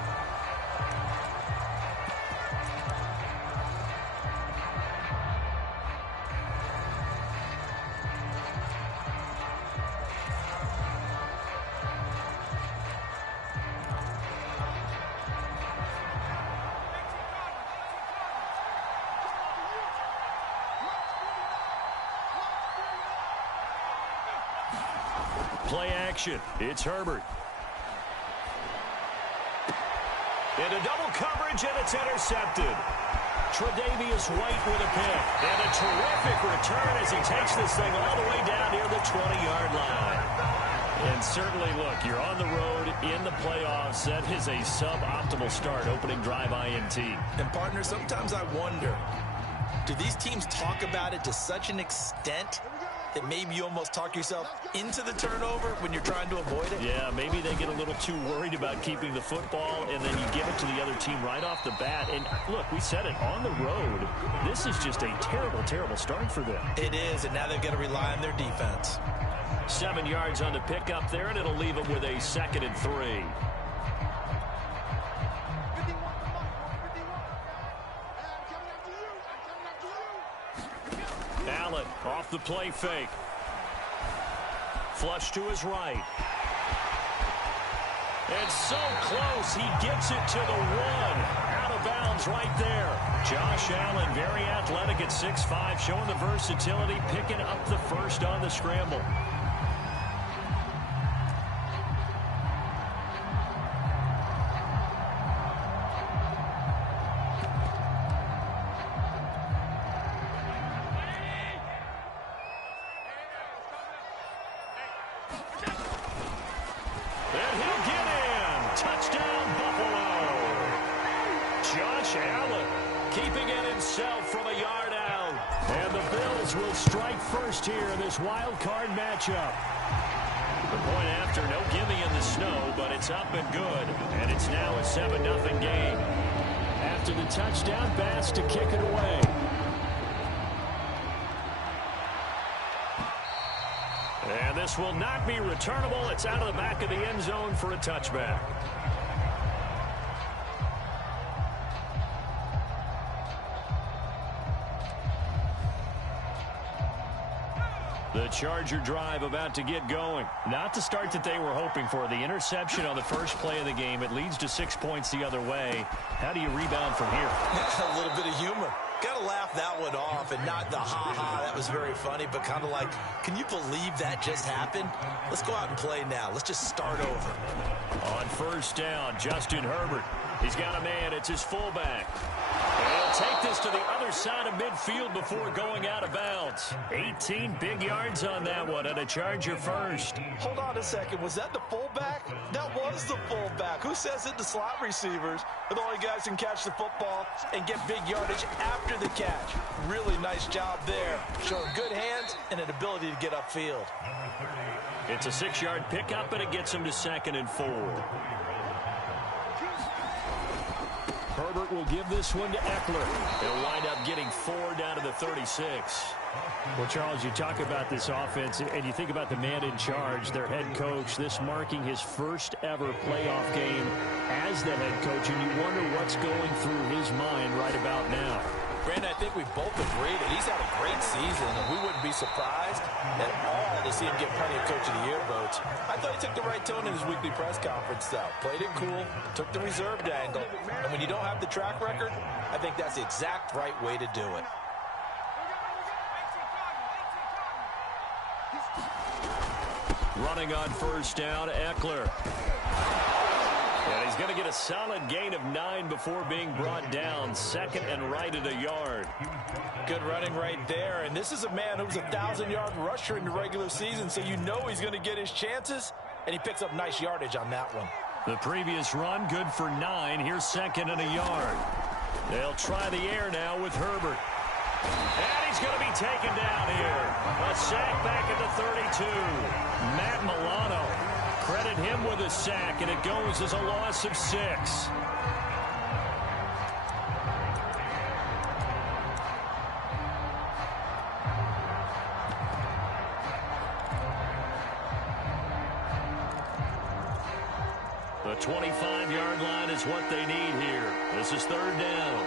Play action. It's Herbert. Into double coverage, and it's intercepted. Tre'Davious White with a pick. And a terrific return as he takes this thing all the way down near the 20-yard line. And certainly, look, you're on the road in the playoffs. That is a suboptimal start, opening drive INT. And, partner, sometimes I wonder, do these teams talk about it to such an extent that maybe you almost talk yourself into the turnover when you're trying to avoid it? Yeah, maybe they get a little too worried about keeping the football, and then you give it to the other team right off the bat. And, look, we said it, on the road, this is just a terrible, terrible start for them. It is, and now they've got to rely on their defense. 7 yards on the pickup there, and it'll leave them with a 2nd and 3. Allen off the play fake. Flush to his right. And so close, he gets it to the 1. Out of bounds right there. Josh Allen, very athletic at 6'5", showing the versatility, picking up the first on the scramble. Will strike first here in this wild card matchup. The point after, no gimme in the snow, but it's up and good. And it's now a 7-0 game. After the touchdown, Bass to kick it away. And this will not be returnable. It's out of the back of the end zone for a touchback. The Charger drive about to get going. Not the start that they were hoping for. The interception on the first play of the game. It leads to 6 points the other way. How do you rebound from here? A little bit of humor. Got to laugh that one off, and not the ha-ha, that was very funny, but kind of like, can you believe that just happened? Let's go out and play now. Let's just start over. On first down, Justin Herbert. He's got a man. It's his fullback. And he'll take this to the other side of midfield before going out of bounds. 18 big yards on that one, and a Charger first. Hold on a second. Was that the fullback? That was the fullback. Who says it? The slot receivers are the only guys who can catch the football and get big yardage after the catch. Really nice job there. Showing good hands and an ability to get upfield. It's a 6-yard pickup, and it gets him to 2nd and 4. Herbert will give this one to Eckler. They'll wind up getting 4 down to the 36. Well, Charles, you talk about this offense, and you think about the man in charge, their head coach, this marking his first ever playoff game as the head coach, and you wonder what's going through his mind right about now. Brandon, I think we both agree that he's had a great season, and we wouldn't be surprised at all to see him get plenty of Coach of the Year votes. I thought he took the right tone in his weekly press conference, though. Played it cool, took the reserved angle, and when you don't have the track record, I think that's the exact right way to do it. Running on first down, Eckler. And He's going to get a solid gain of 9 before being brought down. Second and right at a yard. Good running right there. And this is a man who was a 1,000-yard rusher in the regular season, so you know he's going to get his chances, and he picks up nice yardage on that one. The previous run, good for 9. Here's second and a yard. They'll try the air now with Herbert. And he's going to be taken down here. A sack back at the 32. Matt Milano. Credit him with a sack, and it goes as a loss of 6. The 25-yard line is what they need here. This is third down.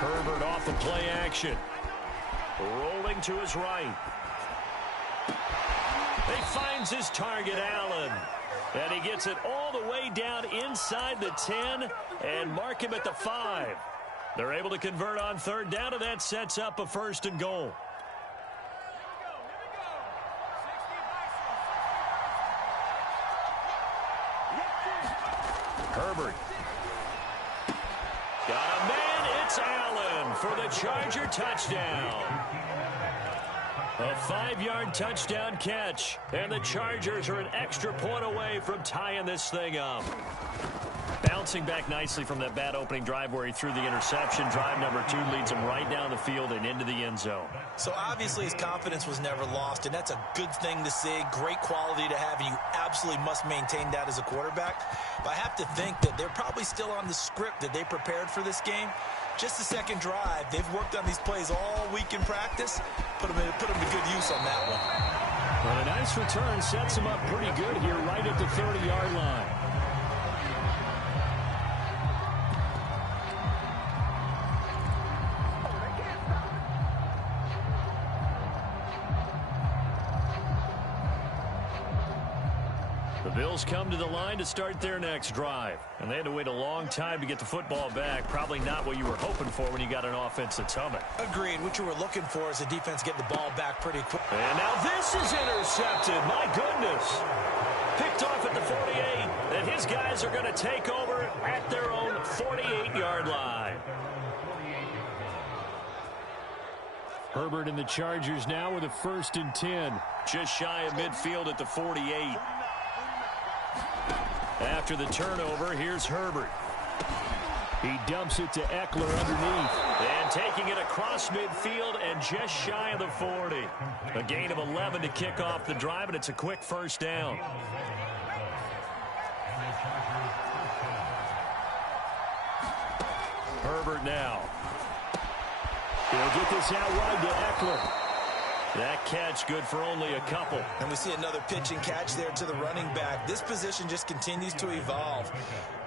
Herbert off the play action. Rolling to his right. He finds his target, Allen. And he gets it all the way down inside the 10 and mark him at the 5. They're able to convert on third down, and that sets up a first and goal. Herbert. Got a man, it's Allen for the Charger touchdown. A 5-yard touchdown catch, and the Chargers are an extra point away from tying this thing up. Bouncing back nicely from that bad opening drive where he threw the interception. Drive number 2 leads him right down the field and into the end zone. So obviously his confidence was never lost, and that's a good thing to see. Great quality to have, and you absolutely must maintain that as a quarterback. But I have to think that they're probably still on the script that they prepared for this game. Just the second drive. They've worked on these plays all week in practice. Put them to good use on that one. But a nice return sets him up pretty good here right at the 30-yard line. The Bills come to the line to start their next drive. And they had to wait a long time to get the football back. Probably not what you were hoping for when you got an offense that's humming. Agreed. What you were looking for is the defense getting the ball back pretty quick. And now this is intercepted. My goodness. Picked off at the 48. And his guys are going to take over at their own 48-yard line. Herbert and the Chargers now with a 1st and 10. Just shy of midfield at the 48. After the turnover, here's Herbert. He dumps it to Eckler underneath. And taking it across midfield and just shy of the 40. A gain of 11 to kick off the drive, and it's a quick first down. Herbert now. He'll get this out wide to Eckler. That catch good for only a couple. And we see another pitch and catch there to the running back. This position just continues to evolve.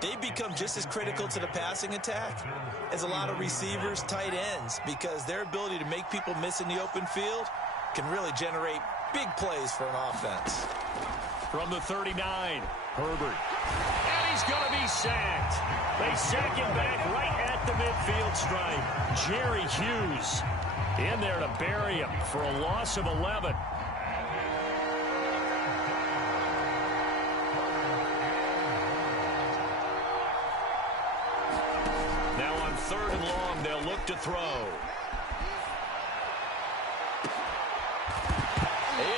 They become just as critical to the passing attack as a lot of receivers, tight ends, because their ability to make people miss in the open field can really generate big plays for an offense. From the 39, Herbert. And he's going to be sacked. They sack him back right at the midfield stripe. Jerry Hughes in there to bury him for a loss of 11. Now on 3rd and long, they'll look to throw.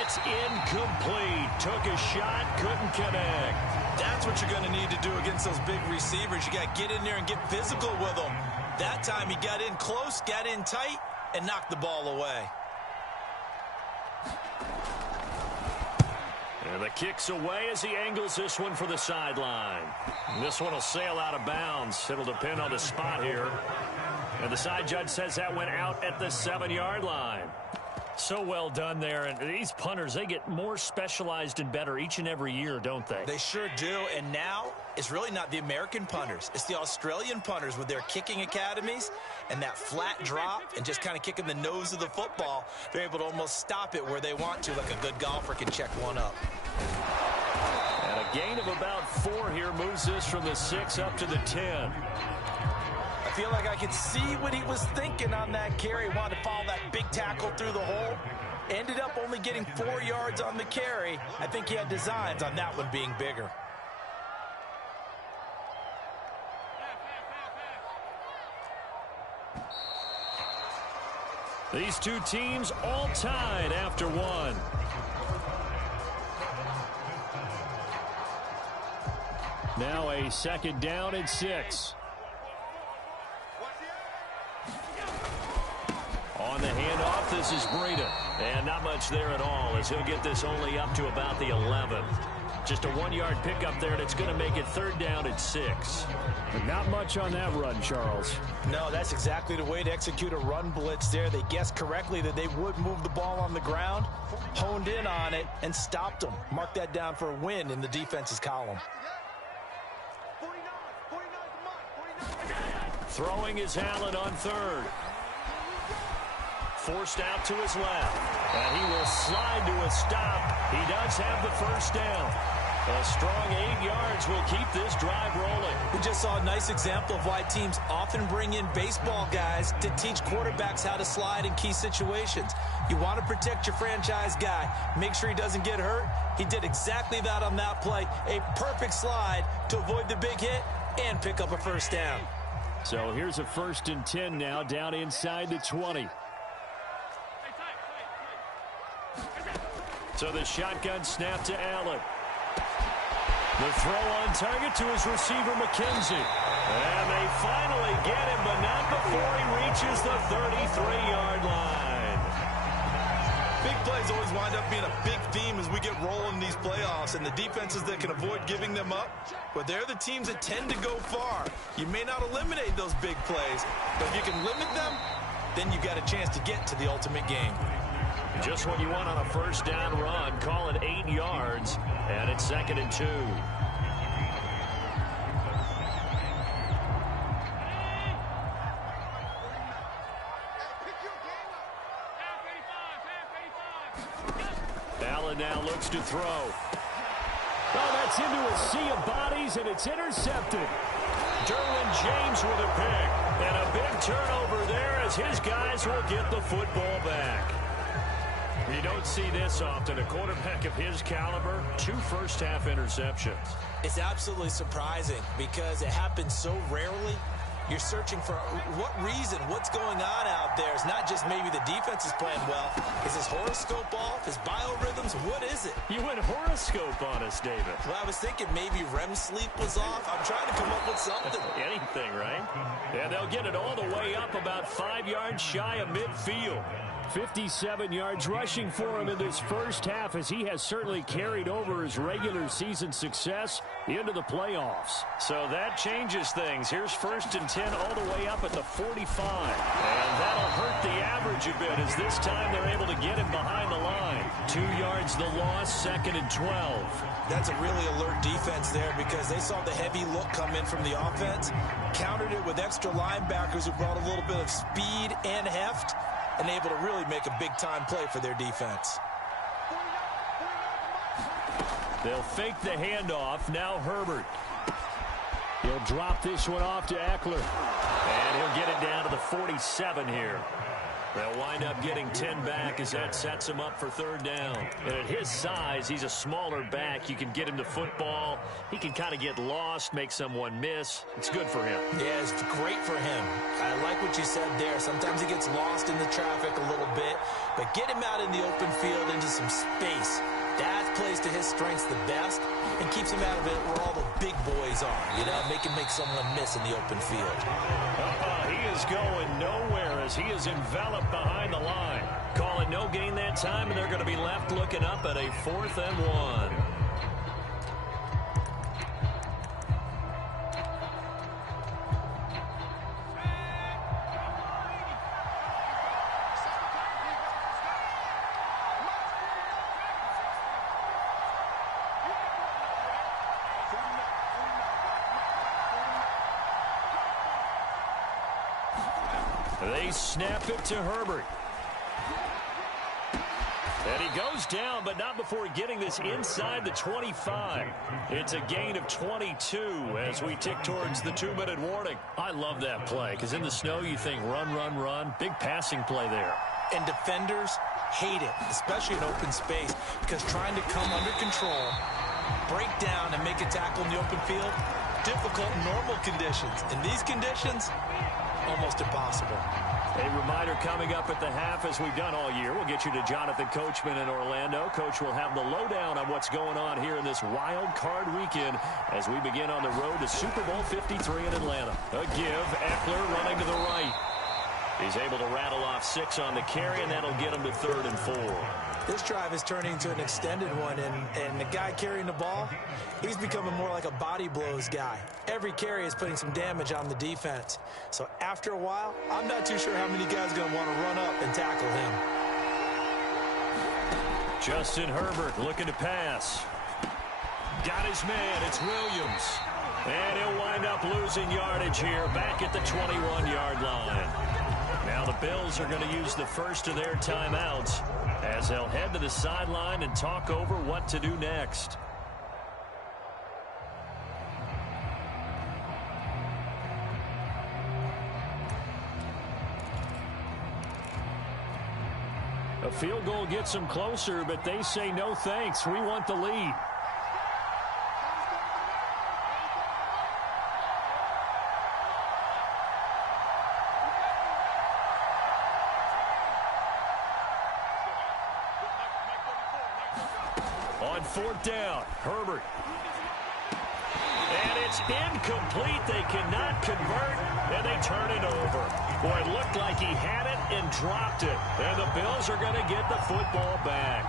It's incomplete. Took a shot, couldn't connect. That's what you're going to need to do against those big receivers. You got to get in there and get physical with them. That time he got in close, got in tight, and knocked the ball away. And the kick's away as he angles this one for the sideline. This one will sail out of bounds. It'll depend on the spot here. And the side judge says that went out at the 7-yard line. So well done there. And these punters, they get more specialized and better each and every year, don't they? They sure do. And now it's really not the American punters. It's the Australian punters with their kicking academies and that flat drop and just kind of kicking the nose of the football. They're able to almost stop it where they want to, like a good golfer can check one up. And a gain of about 4 here moves this from the 6 up to the 10. I feel like I could see what he was thinking on that carry. Wanted to follow that big tackle through the hole. Ended up only getting 4 yards on the carry. I think he had designs on that one being bigger. These two teams all tied after one. Now a 2nd down and 6. On the handoff, this is Breida. And not much there at all, as he'll get this only up to about the 11. Just a 1-yard pickup there, and it's going to make it 3rd down and 6. But not much on that run, Charles. No, that's exactly the way to execute a run blitz there. They guessed correctly that they would move the ball on the ground, honed in on it, and stopped them. Mark that down for a win in the defense's column. Throwing is Allen on 3rd. Forced out to his left. And he will slide to a stop. He does have the 1st down. A strong 8 yards will keep this drive rolling. We just saw a nice example of why teams often bring in baseball guys to teach quarterbacks how to slide in key situations. You want to protect your franchise guy. Make sure he doesn't get hurt. He did exactly that on that play. A perfect slide to avoid the big hit and pick up a 1st down. So here's a 1st and 10 now, down inside the 20. So the shotgun snap to Allen. The throw on target to his receiver, McKenzie. And they finally get him, but not before he reaches the 33-yard line. Big plays always wind up being a big theme as we get rolling in these playoffs, and the defenses that can avoid giving them up, but they're the teams that tend to go far. You may not eliminate those big plays, but if you can limit them, then you got a chance to get to the ultimate game. Just what you want on a 1st down run. Call it 8 yards, and it's 2nd and 2. Allen now looks to throw. Oh, that's into a sea of bodies, and it's intercepted. Derwin James with a pick, and a big turnover there as his guys will get the football back. You don't see this often. A quarterback of his caliber, 2 first-half interceptions. It's absolutely surprising because it happens so rarely. You're searching for what reason, what's going on out there. It's not just maybe the defense is playing well. Is his horoscope off? His biorhythms? What is it? You went horoscope on us, David. Well, I was thinking maybe REM sleep was off. I'm trying to come up with something. Anything, right? And they'll get it all the way up about 5 yards shy of midfield. 57 yards rushing for him in this 1st half, as he has certainly carried over his regular season success into the playoffs. So that changes things. Here's 1st and 10 all the way up at the 45. And that'll hurt the average a bit as this time they're able to get him behind the line. 2 yards the loss, 2nd and 12. That's a really alert defense there because they saw the heavy look come in from the offense, countered it with extra linebackers who brought a little bit of speed and heft, and able to really make a big-time play for their defense. They'll fake the handoff. Now Herbert. He'll drop this one off to Eckler. And he'll get it down to the 47 here. They'll wind up getting 10 back as that sets him up for 3rd down. And at his size, he's a smaller back. You can get him to football. He can kind of get lost, make someone miss. It's good for him. Yeah, it's great for him. I like what you said there. Sometimes he gets lost in the traffic a little bit, but get him out in the open field into some space. That plays to his strengths the best and keeps him out of it where all the big boys are. You know, make someone miss in the open field. He is going nowhere as he is enveloped behind the line. Calling no gain that time, and they're going to be left looking up at a 4th and 1. They snap it to Herbert. And he goes down, but not before getting this inside the 25. It's a gain of 22 as we tick towards the 2-minute warning. I love that play because in the snow you think run, run, run. Big passing play there. And defenders hate it, especially in open space, because trying to come under control, break down, and make a tackle in the open field, difficult in normal conditions. In these conditions, almost impossible. A reminder coming up at the half, as we've done all year. We'll get you to Jonathan Coachman in Orlando. Coach will have the lowdown on what's going on here in this wild card weekend as we begin on the road to Super Bowl 53 in Atlanta. A give, Eckler running to the right. He's able to rattle off 6 on the carry, and that'll get him to 3rd and 4. This drive is turning into an extended one, and the guy carrying the ball, he's becoming more like a body blows guy. Every carry is putting some damage on the defense. So after a while, I'm not too sure how many guys are going to want to run up and tackle him. Justin Herbert looking to pass. Got his man. It's Williams. And he'll wind up losing yardage here back at the 21-yard line. Now the Bills are going to use the first of their timeouts as they'll head to the sideline and talk over what to do next. A field goal gets them closer, but they say no thanks. We want the lead. On 4th down, Herbert. And it's incomplete. They cannot convert, and they turn it over. Boy, it looked like he had it and dropped it. And the Bills are going to get the football back.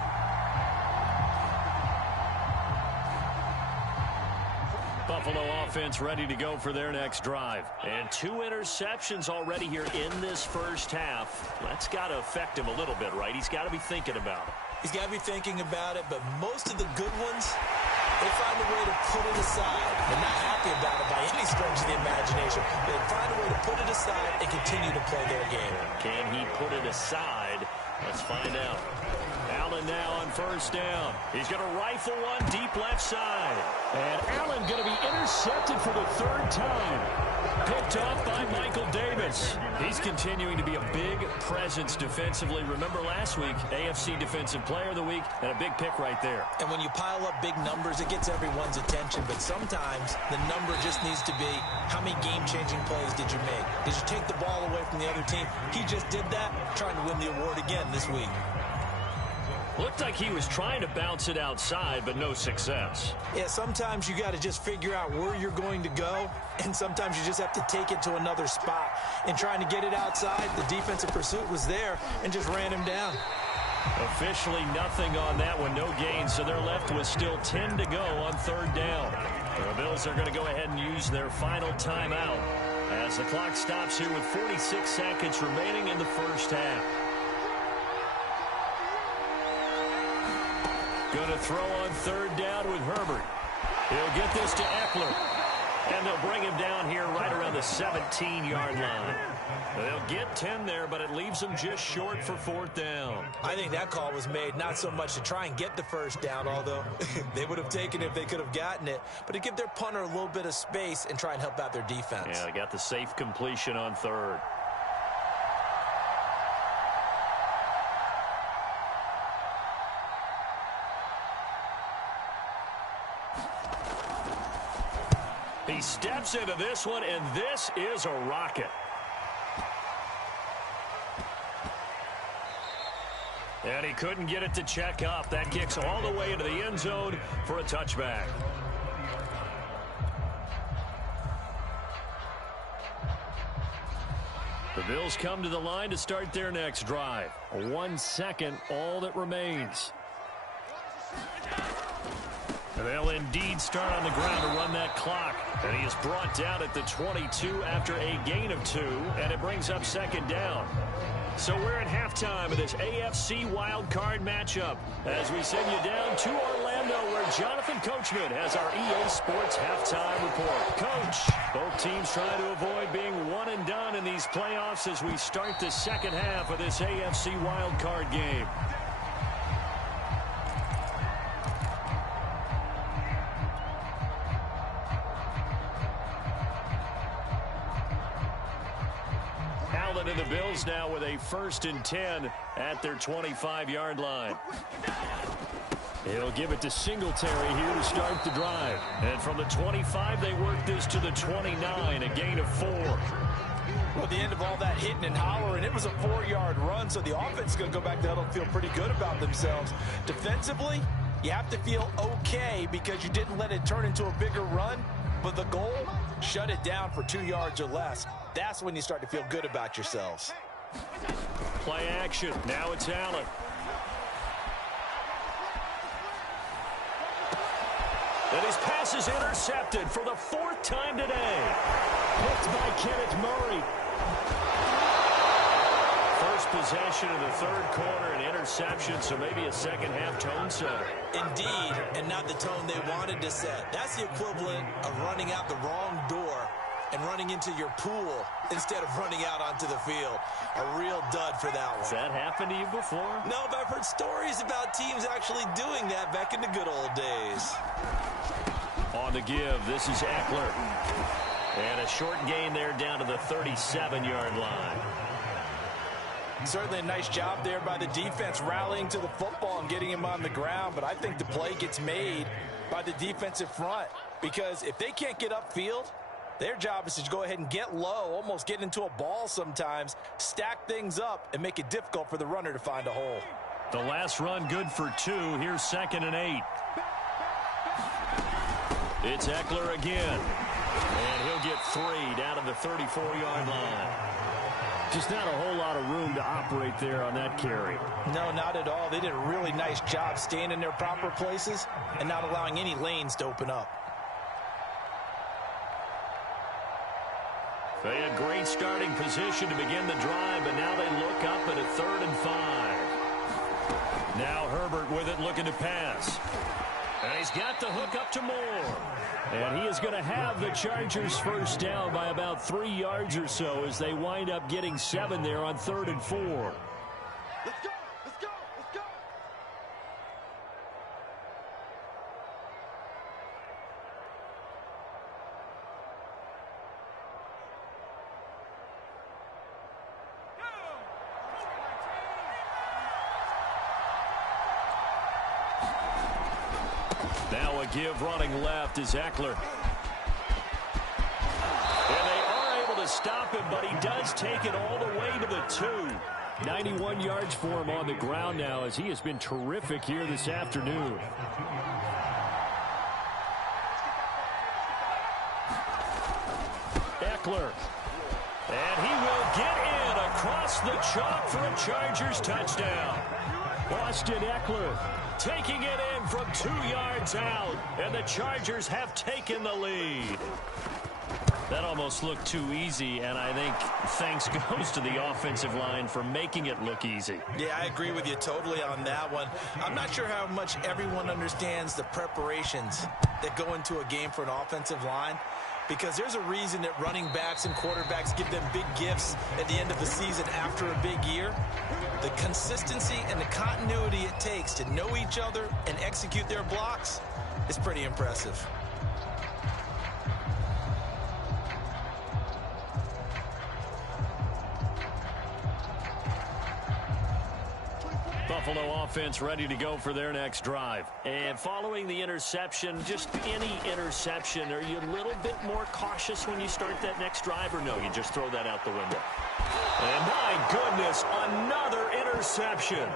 Buffalo offense ready to go for their next drive. And 2 interceptions already here in this first half. That's got to affect him a little bit, right? He's got to be thinking about it. He's got to be thinking about it, but most of the good ones, they find a way to put it aside. They're not happy about it by any stretch of the imagination. They find a way to put it aside and continue to play their game. Can he put it aside? Let's find out. Allen now on 1st down. He's going to rifle one deep left side. And Allen going to be intercepted for the 3rd time. Picked off by Michael Davis. He's continuing to be a big presence defensively. Remember last week, AFC Defensive Player of the Week, and a big pick right there. And when you pile up big numbers, it gets everyone's attention. But sometimes the number just needs to be, how many game-changing plays did you make? Did you take the ball away from the other team? He just did that, trying to win the award again this week. Looked like he was trying to bounce it outside, but no success. Yeah, sometimes you got to just figure out where you're going to go, and sometimes you just have to take it to another spot. And trying to get it outside, the defensive pursuit was there and just ran him down. Officially nothing on that one, no gain, so they're left with still 10 to go on 3rd down. The Bills are going to go ahead and use their final timeout as the clock stops here with 46 seconds remaining in the first half. Going to throw on 3rd down with Herbert. He'll get this to Eckler. And they'll bring him down here right around the 17-yard line. They'll get 10 there, but it leaves them just short for 4th down. I think that call was made not so much to try and get the 1st down, although they would have taken it if they could have gotten it, but to give their punter a little bit of space and try and help out their defense. Yeah, they got the safe completion on 3rd. He steps into this one, and this is a rocket. And he couldn't get it to check up. That kicks all the way into the end zone for a touchback. The Bills come to the line to start their next drive. 1 second, all that remains. They'll indeed start on the ground to run that clock. And he is brought down at the 22 after a gain of 2, and it brings up 2nd down. So we're at halftime of this AFC wildcard matchup as we send you down to Orlando where Jonathan Coachman has our EA Sports halftime report. Coach, both teams trying to avoid being one and done in these playoffs as we start the second half of this AFC wildcard game. And the Bills now with a 1st and 10 at their 25-yard line. He'll give it to Singletary here to start the drive. And from the 25, they work this to the 29, a gain of 4. Well, at the end of all that hitting and hollering, it was a 4-yard run, so the offense is going to go back to huddle and feel pretty good about themselves. Defensively, you have to feel okay because you didn't let it turn into a bigger run, but the goal, shut it down for 2 yards or less. That's when you start to feel good about yourselves. Play action. Now it's Allen. And his pass is intercepted for the 4th time today. Picked by Kenneth Murray. First possession of the 3rd quarter, an interception, so maybe a second-half tone setter. Indeed, and not the tone they wanted to set. That's the equivalent of running out the wrong door and running into your pool instead of running out onto the field. A real dud for that one. Has that happened to you before? No, but I've heard stories about teams actually doing that back in the good old days. On the give, this is Eckler. And a short gain there down to the 37-yard line. Certainly a nice job there by the defense rallying to the football and getting him on the ground, but I think the play gets made by the defensive front because if they can't get upfield, their job is to go ahead and get low, almost get into a ball sometimes, stack things up, and make it difficult for the runner to find a hole. The last run good for 2. Here's 2nd and 8. It's Eckler again. And he'll get 3 down to the 34-yard line. Just not a whole lot of room to operate there on that carry. No, not at all. They did a really nice job staying in their proper places and not allowing any lanes to open up. They had great starting position to begin the drive, but now they look up at a 3rd and 5. Now Herbert with it, looking to pass. And he's got the hook up to Moore. And he is going to have the Chargers first down by about 3 yards or so as they wind up getting 7 there on 3rd and 4. Let's go! Let's go! Let's go! Now a give running left is Eckler. And they are able to stop him, but he does take it all the way to the 2. 91 yards for him on the ground now as he has been terrific here this afternoon. Eckler. And he will get in across the chalk for a Chargers touchdown. Austin Eckler taking it in from 2 yards out, and the Chargers have taken the lead. That almost looked too easy, and I think thanks goes to the offensive line for making it look easy. Yeah, I agree with you totally on that one. I'm not sure how much everyone understands the preparations that go into a game for an offensive line, because there's a reason that running backs and quarterbacks give them big gifts at the end of the season after a big year. The consistency and the continuity it takes to know each other and execute their blocks is pretty impressive. Buffalo offense ready to go for their next drive. And following the interception, just any interception, are you a little bit more cautious when you start that next drive, or no, you just throw that out the window? And my goodness, another interception.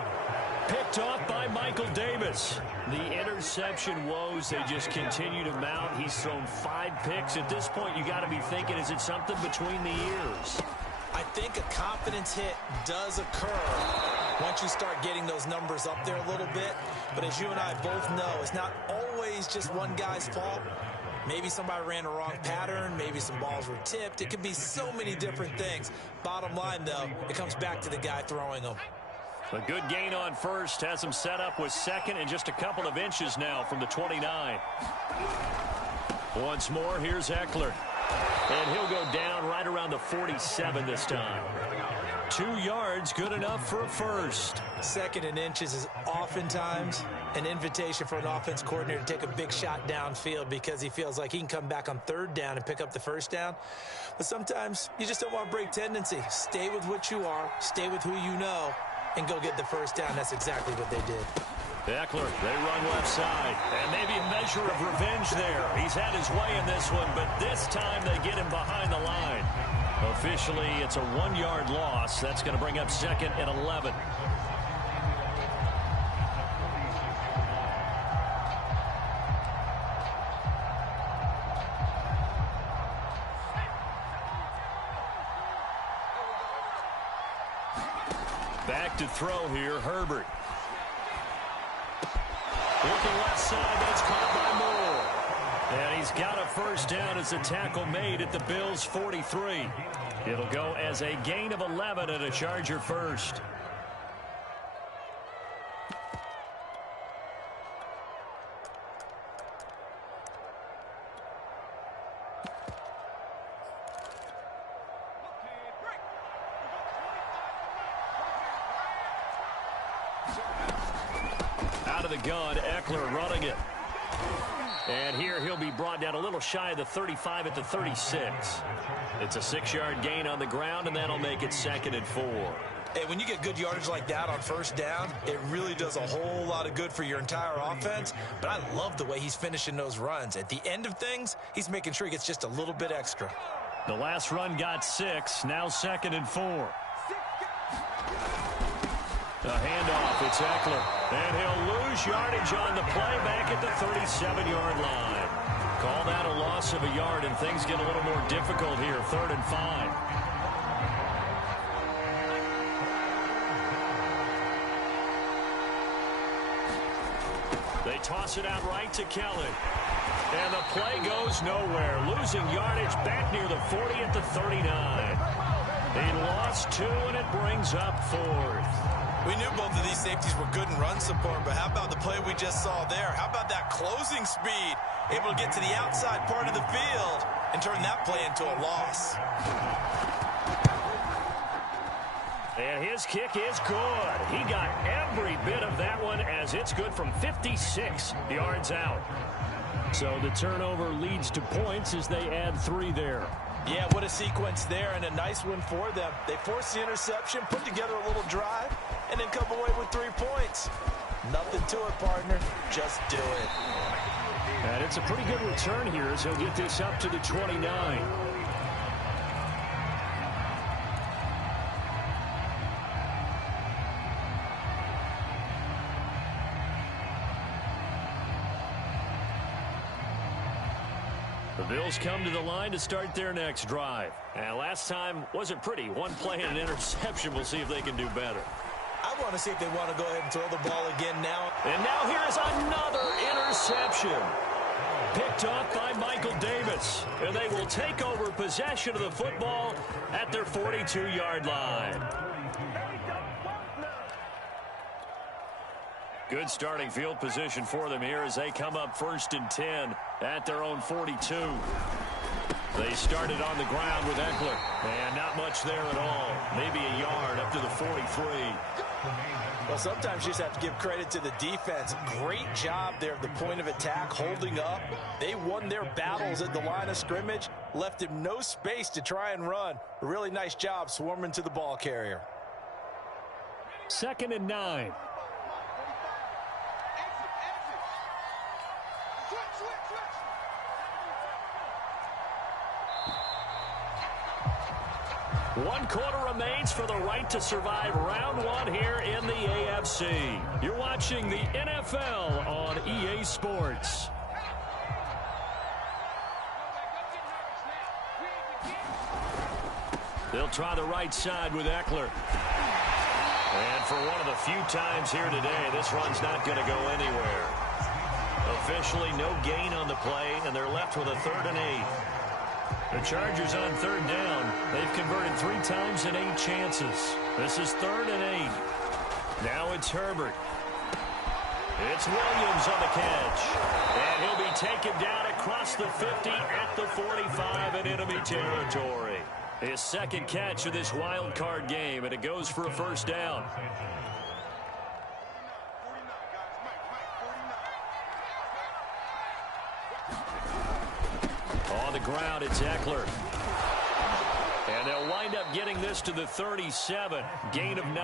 Picked off by Michael Davis. The interception woes, they just continue to mount. He's thrown 5 picks. At this point, you got to be thinking, is it something between the ears? I think a confidence hit does occur once you start getting those numbers up there a little bit. But as you and I both know, it's not always just one guy's fault. Maybe somebody ran a wrong pattern. Maybe some balls were tipped. It could be so many different things. Bottom line, though, it comes back to the guy throwing them. A good gain on first. Has him set up with 2nd and just a couple of inches now from the 29. Once more, here's Eckler. And he'll go down right around the 47 this time. 2 yards, good enough for a first. 2nd and inches is oftentimes an invitation for an offense coordinator to take a big shot downfield because he feels like he can come back on third down and pick up the first down. But sometimes you just don't want to break tendency. Stay with what you are, stay with who you know, and go get the first down. That's exactly what they did. Eckler, they run left side, and maybe a measure of revenge there. He's had his way in this one, but this time they get him behind the line. Officially, it's a 1-yard loss. That's going to bring up 2nd and 11. Back to throw here, Herbert. Looking left side, that's caught by Moore. And he's got a first down as a tackle made at the Bills' 43. It'll go as a gain of 11 and a Charger first. Out of the gun, Eckler running it. And here he'll be brought down a little shy of the 35 at the 36. It's a 6-yard gain on the ground, and that'll make it 2nd and 4. Hey, when you get good yardage like that on first down, it really does a whole lot of good for your entire offense. But I love the way he's finishing those runs. At the end of things, he's making sure he gets just a little bit extra. The last run got 6, now 2nd and 4. The handoff, it's Eckler. And he'll lose yardage on the play back at the 37-yard line. Call that a loss of a yard, and things get a little more difficult here, 3rd and 5. They toss it out right to Kelly. And the play goes nowhere. Losing yardage back near the 40 at the 39. He lost 2, and it brings up 4th. We knew both of these safeties were good in run support, but how about the play we just saw there? How about that closing speed? Able to get to the outside part of the field and turn that play into a loss. And his kick is good. He got every bit of that one as it's good from 56 yards out. So the turnover leads to points as they add 3 there. Yeah, what a sequence there, and a nice one for them. They forced the interception, put together a little drive, and then come away with 3 points. Nothing to it, partner. Just do it. And it's a pretty good return here as he'll get this up to the 29. The Bills come to the line to start their next drive. And last time wasn't pretty. 1 play and an interception. We'll see if they can do better. I want to see if they want to go ahead and throw the ball again now. And now here's another interception. Picked off by Michael Davis. And they will take over possession of the football at their 42-yard line. Good starting field position for them here as they come up 1st and 10 at their own 42. They started on the ground with Eckler, and not much there at all. Maybe a yard up to the 43. Well, sometimes you just have to give credit to the defense. Great job there at the point of attack, holding up. They won their battles at the line of scrimmage, left him no space to try and run. A really nice job swarming to the ball carrier. 2nd and 9. One quarter remains for the right to survive round 1 here in the AFC. You're watching the NFL on EA Sports. They'll try the right side with Eckler. And for one of the few times here today, this run's not going to go anywhere. Officially no gain on the play, and they're left with a 3rd and 8. The Chargers on 3rd down. They've converted 3 times in 8 chances. This is 3rd and 8. Now it's Herbert. It's Williams on the catch. And he'll be taken down across the 50 at the 45 in enemy territory. His 2nd catch of this wild card game, and it goes for a 1st down. ground. It's Eckler. And they'll wind up getting this to the 37. Gain of 9.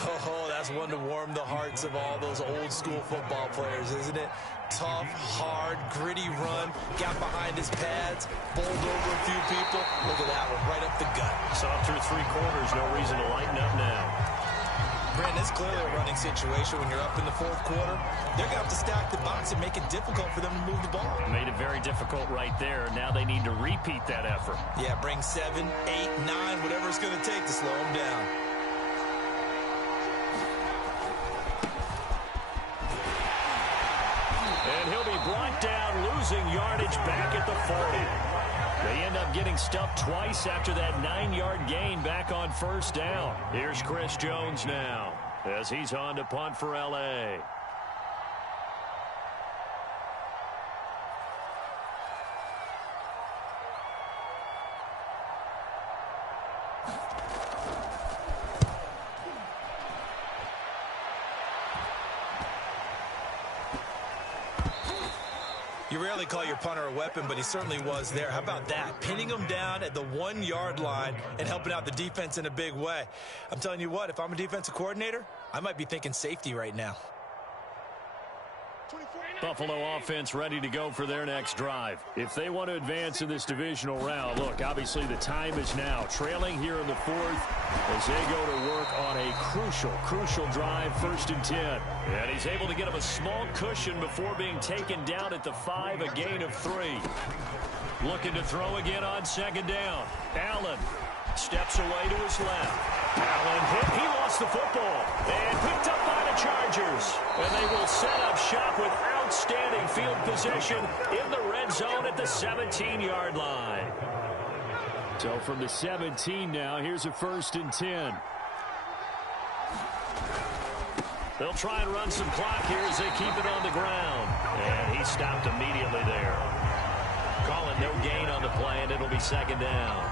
Oh, that's one to warm the hearts of all those old school football players, isn't it? Tough, hard, gritty run. Got behind his pads, bowled over a few people. Look at that one, right up the gut. Saw through 3 quarters. No reason to lighten up now. Brandon, it's clearly a running situation when you're up in the 4th quarter. They're going to have to stack the box and make it difficult for them to move the ball. Made it very difficult right there. Now they need to repeat that effort. Yeah, bring 7, 8, 9, whatever it's going to take to slow them down. And he'll be brought down, losing yardage back at the 40. They end up getting stuffed twice after that 9-yard gain back on 1st down. Here's Chris Jones now as he's on to punt for L.A. You rarely call your punter a weapon, but he certainly was there. How about that? Pinning him down at the 1-yard line and helping out the defense in a big way. I'm telling you what, if I'm a defensive coordinator, I might be thinking safety right now. Buffalo offense ready to go for their next drive. If they want to advance in this divisional round, look, obviously the time is now. Trailing here in the 4th as they go to work on a crucial drive, 1st and 10. And he's able to get him a small cushion before being taken down at the 5, a gain of 3. Looking to throw again on 2nd down. Allen steps away to his left. Allen hit. He lost the football. And picked up by the Chargers. And they will set up shop with outstanding field position in the red zone at the 17-yard line. So from the 17 now, here's a 1st and 10. They'll try and run some clock here as they keep it on the ground. And he stopped immediately there. Calling no gain on the play, and it'll be 2nd down.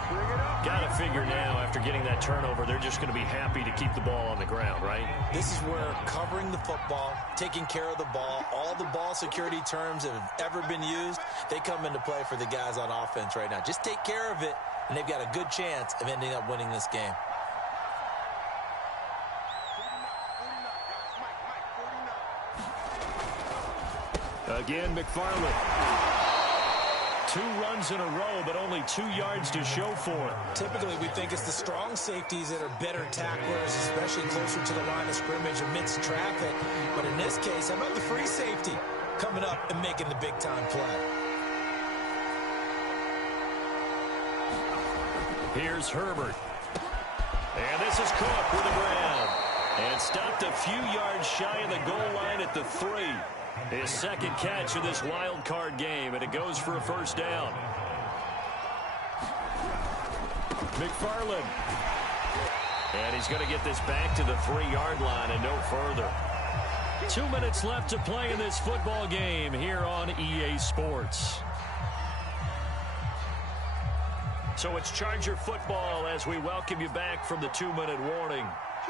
Got to figure now, after getting that turnover, they're just going to be happy to keep the ball on the ground, right? This is where covering the football, taking care of the ball, all the ball security terms that have ever been used, they come into play for the guys on offense right now. Just take care of it, and they've got a good chance of ending up winning this game. Again, McFarland. 2 runs in a row, but only 2 yards to show for it. Typically, we think it's the strong safeties that are better tacklers, especially closer to the line of scrimmage amidst traffic. But in this case, how about the free safety coming up and making the big-time play? Here's Herbert. And this is Cook with the ground. And stopped a few yards shy of the goal line at the 3. His 2nd catch of this wild card game, and it goes for a 1st down. McFarland. And he's going to get this back to the 3-yard line and no further. 2 minutes left to play in this football game here on EA Sports. So it's Charger football as we welcome you back from the 2-minute warning.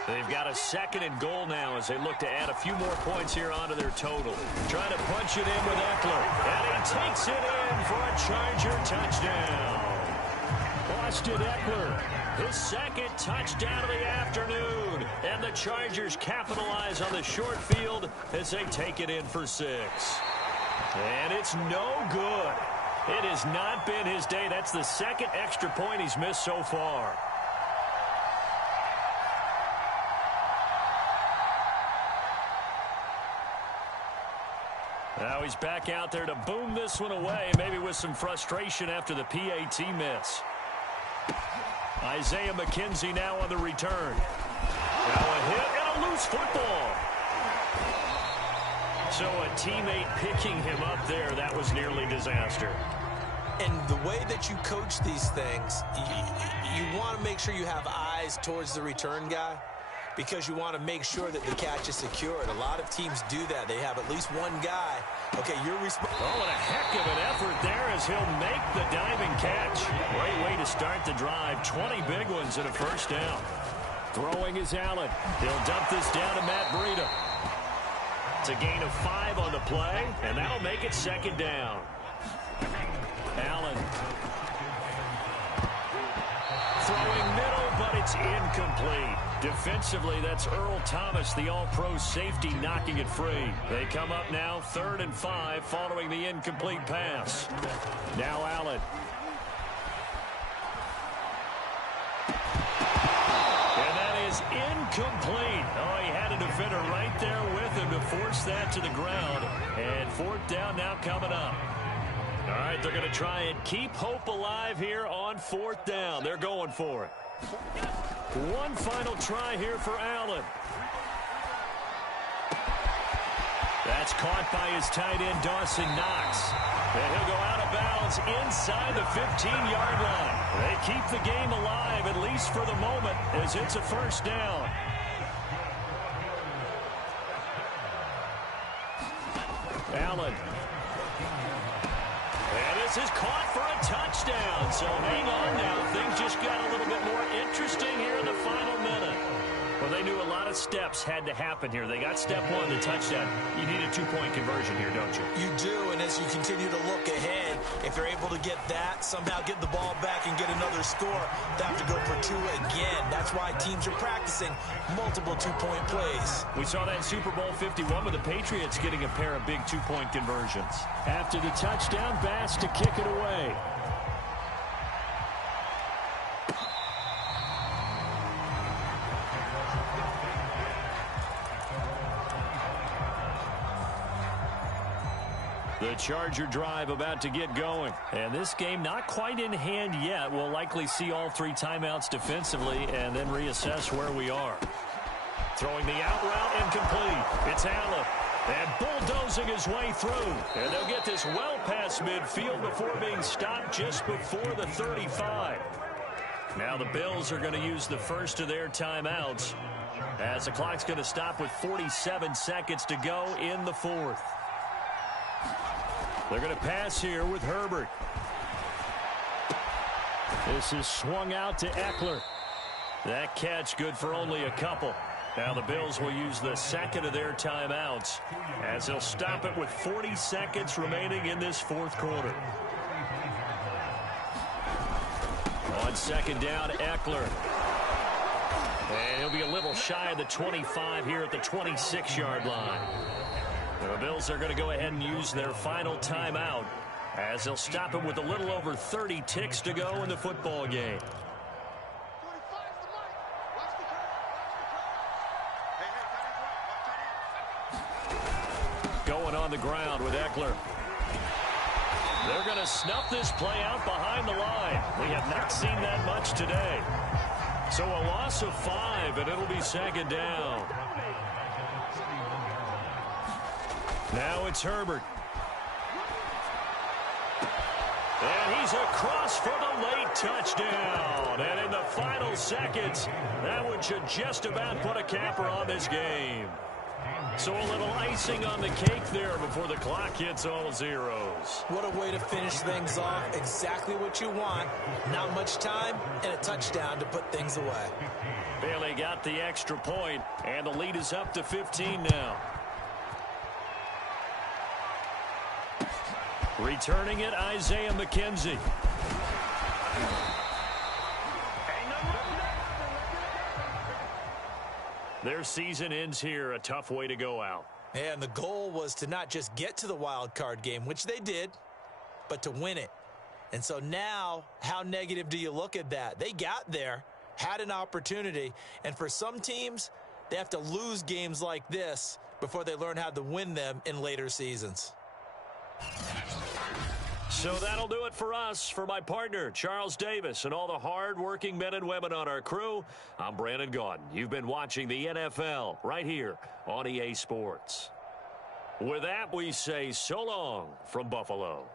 They've got a 2nd and goal now as they look to add a few more points here onto their total. Trying to punch it in with Eckler. And he takes it in for a Charger touchdown. Austin Eckler, his 2nd touchdown of the afternoon. And the Chargers capitalize on the short field as they take it in for 6. And it's no good. It has not been his day. That's the 2nd extra point he's missed so far. Now he's back out there to boom this one away, maybe with some frustration after the PAT miss. Isaiah McKenzie now on the return. Now a hit and a loose football. So a teammate picking him up there, that was nearly disaster. And the way that you coach these things, you want to make sure you have eyes towards the return guy, because you want to make sure that the catch is secured. A lot of teams do that. They have at least one guy. Okay, you're responsible. Oh, and a heck of an effort there as he'll make the diving catch. Great way to start the drive. 20 big ones and a 1st down. Throwing is Allen. He'll dump this down to Matt Breida. It's a gain of 5 on the play, and that'll make it 2nd down. Allen It's incomplete. Defensively, that's Earl Thomas, the all-pro safety, knocking it free. They come up now 3rd and 5 following the incomplete pass. Now Allen. And that is incomplete. Oh, he had a defender right there with him to force that to the ground. And 4th down now coming up. All right, they're going to try and keep hope alive here on 4th down. They're going for it. One final try here for Allen. That's caught by his tight end, Dawson Knox. And he'll go out of bounds inside the 15-yard line. They keep the game alive, at least for the moment, as it's a 1st down. Allen. And this is caught for a touchdown. So hang on now. Things just got a little bit more interesting here in the final minute. Well, they knew a lot of steps had to happen here. They got step 1, the touchdown. You need a 2-point conversion here, don't you? You do, and as you continue to look ahead, if you're able to get that, somehow get the ball back and get another score, they have to go for 2 again. That's why teams are practicing multiple 2-point plays. We saw that Super Bowl 51 with the Patriots getting a pair of big 2-point conversions. After the touchdown, Bass to kick it away. The Charger drive about to get going. And this game not quite in hand yet. We'll likely see all 3 timeouts defensively and then reassess where we are. Throwing the out route incomplete. It's Allen. And bulldozing his way through. And they'll get this well past midfield before being stopped just before the 35. Now the Bills are going to use the first of their timeouts as the clock's going to stop with 47 seconds to go in the 4th. They're going to pass here with Herbert. This is swung out to Eckler. That catch good for only a couple. Now the Bills will use the second of their timeouts as they'll stop it with 40 seconds remaining in this 4th quarter. On 2nd down, Eckler. And he'll be a little shy of the 25 here at the 26-yard line. The Bills are going to go ahead and use their final timeout as they'll stop it with a little over 30 ticks to go in the football game. Going on the ground with Eckler. They're going to snuff this play out behind the line. We have not seen that much today. So a loss of 5, and it'll be 2nd down. Now it's Herbert. And he's across for the late touchdown. And in the final seconds, that one should just about put a capper on this game. So a little icing on the cake there before the clock hits all zeros. What a way to finish things off. Exactly what you want. Not much time and a touchdown to put things away. Bailey got the extra point, and the lead is up to 15 now. Returning it, Isaiah McKenzie. Their season ends here. A tough way to go out. And the goal was to not just get to the wild card game, which they did, but to win it. And so now, how negative do you look at that? They got there, had an opportunity, and for some teams, they have to lose games like this before they learn how to win them in later seasons. So that'll do it for us. For my partner, Charles Davis, and all the hard-working men and women on our crew, I'm Brandon Gaudin. You've been watching the NFL right here on EA Sports. With that, we say so long from Buffalo.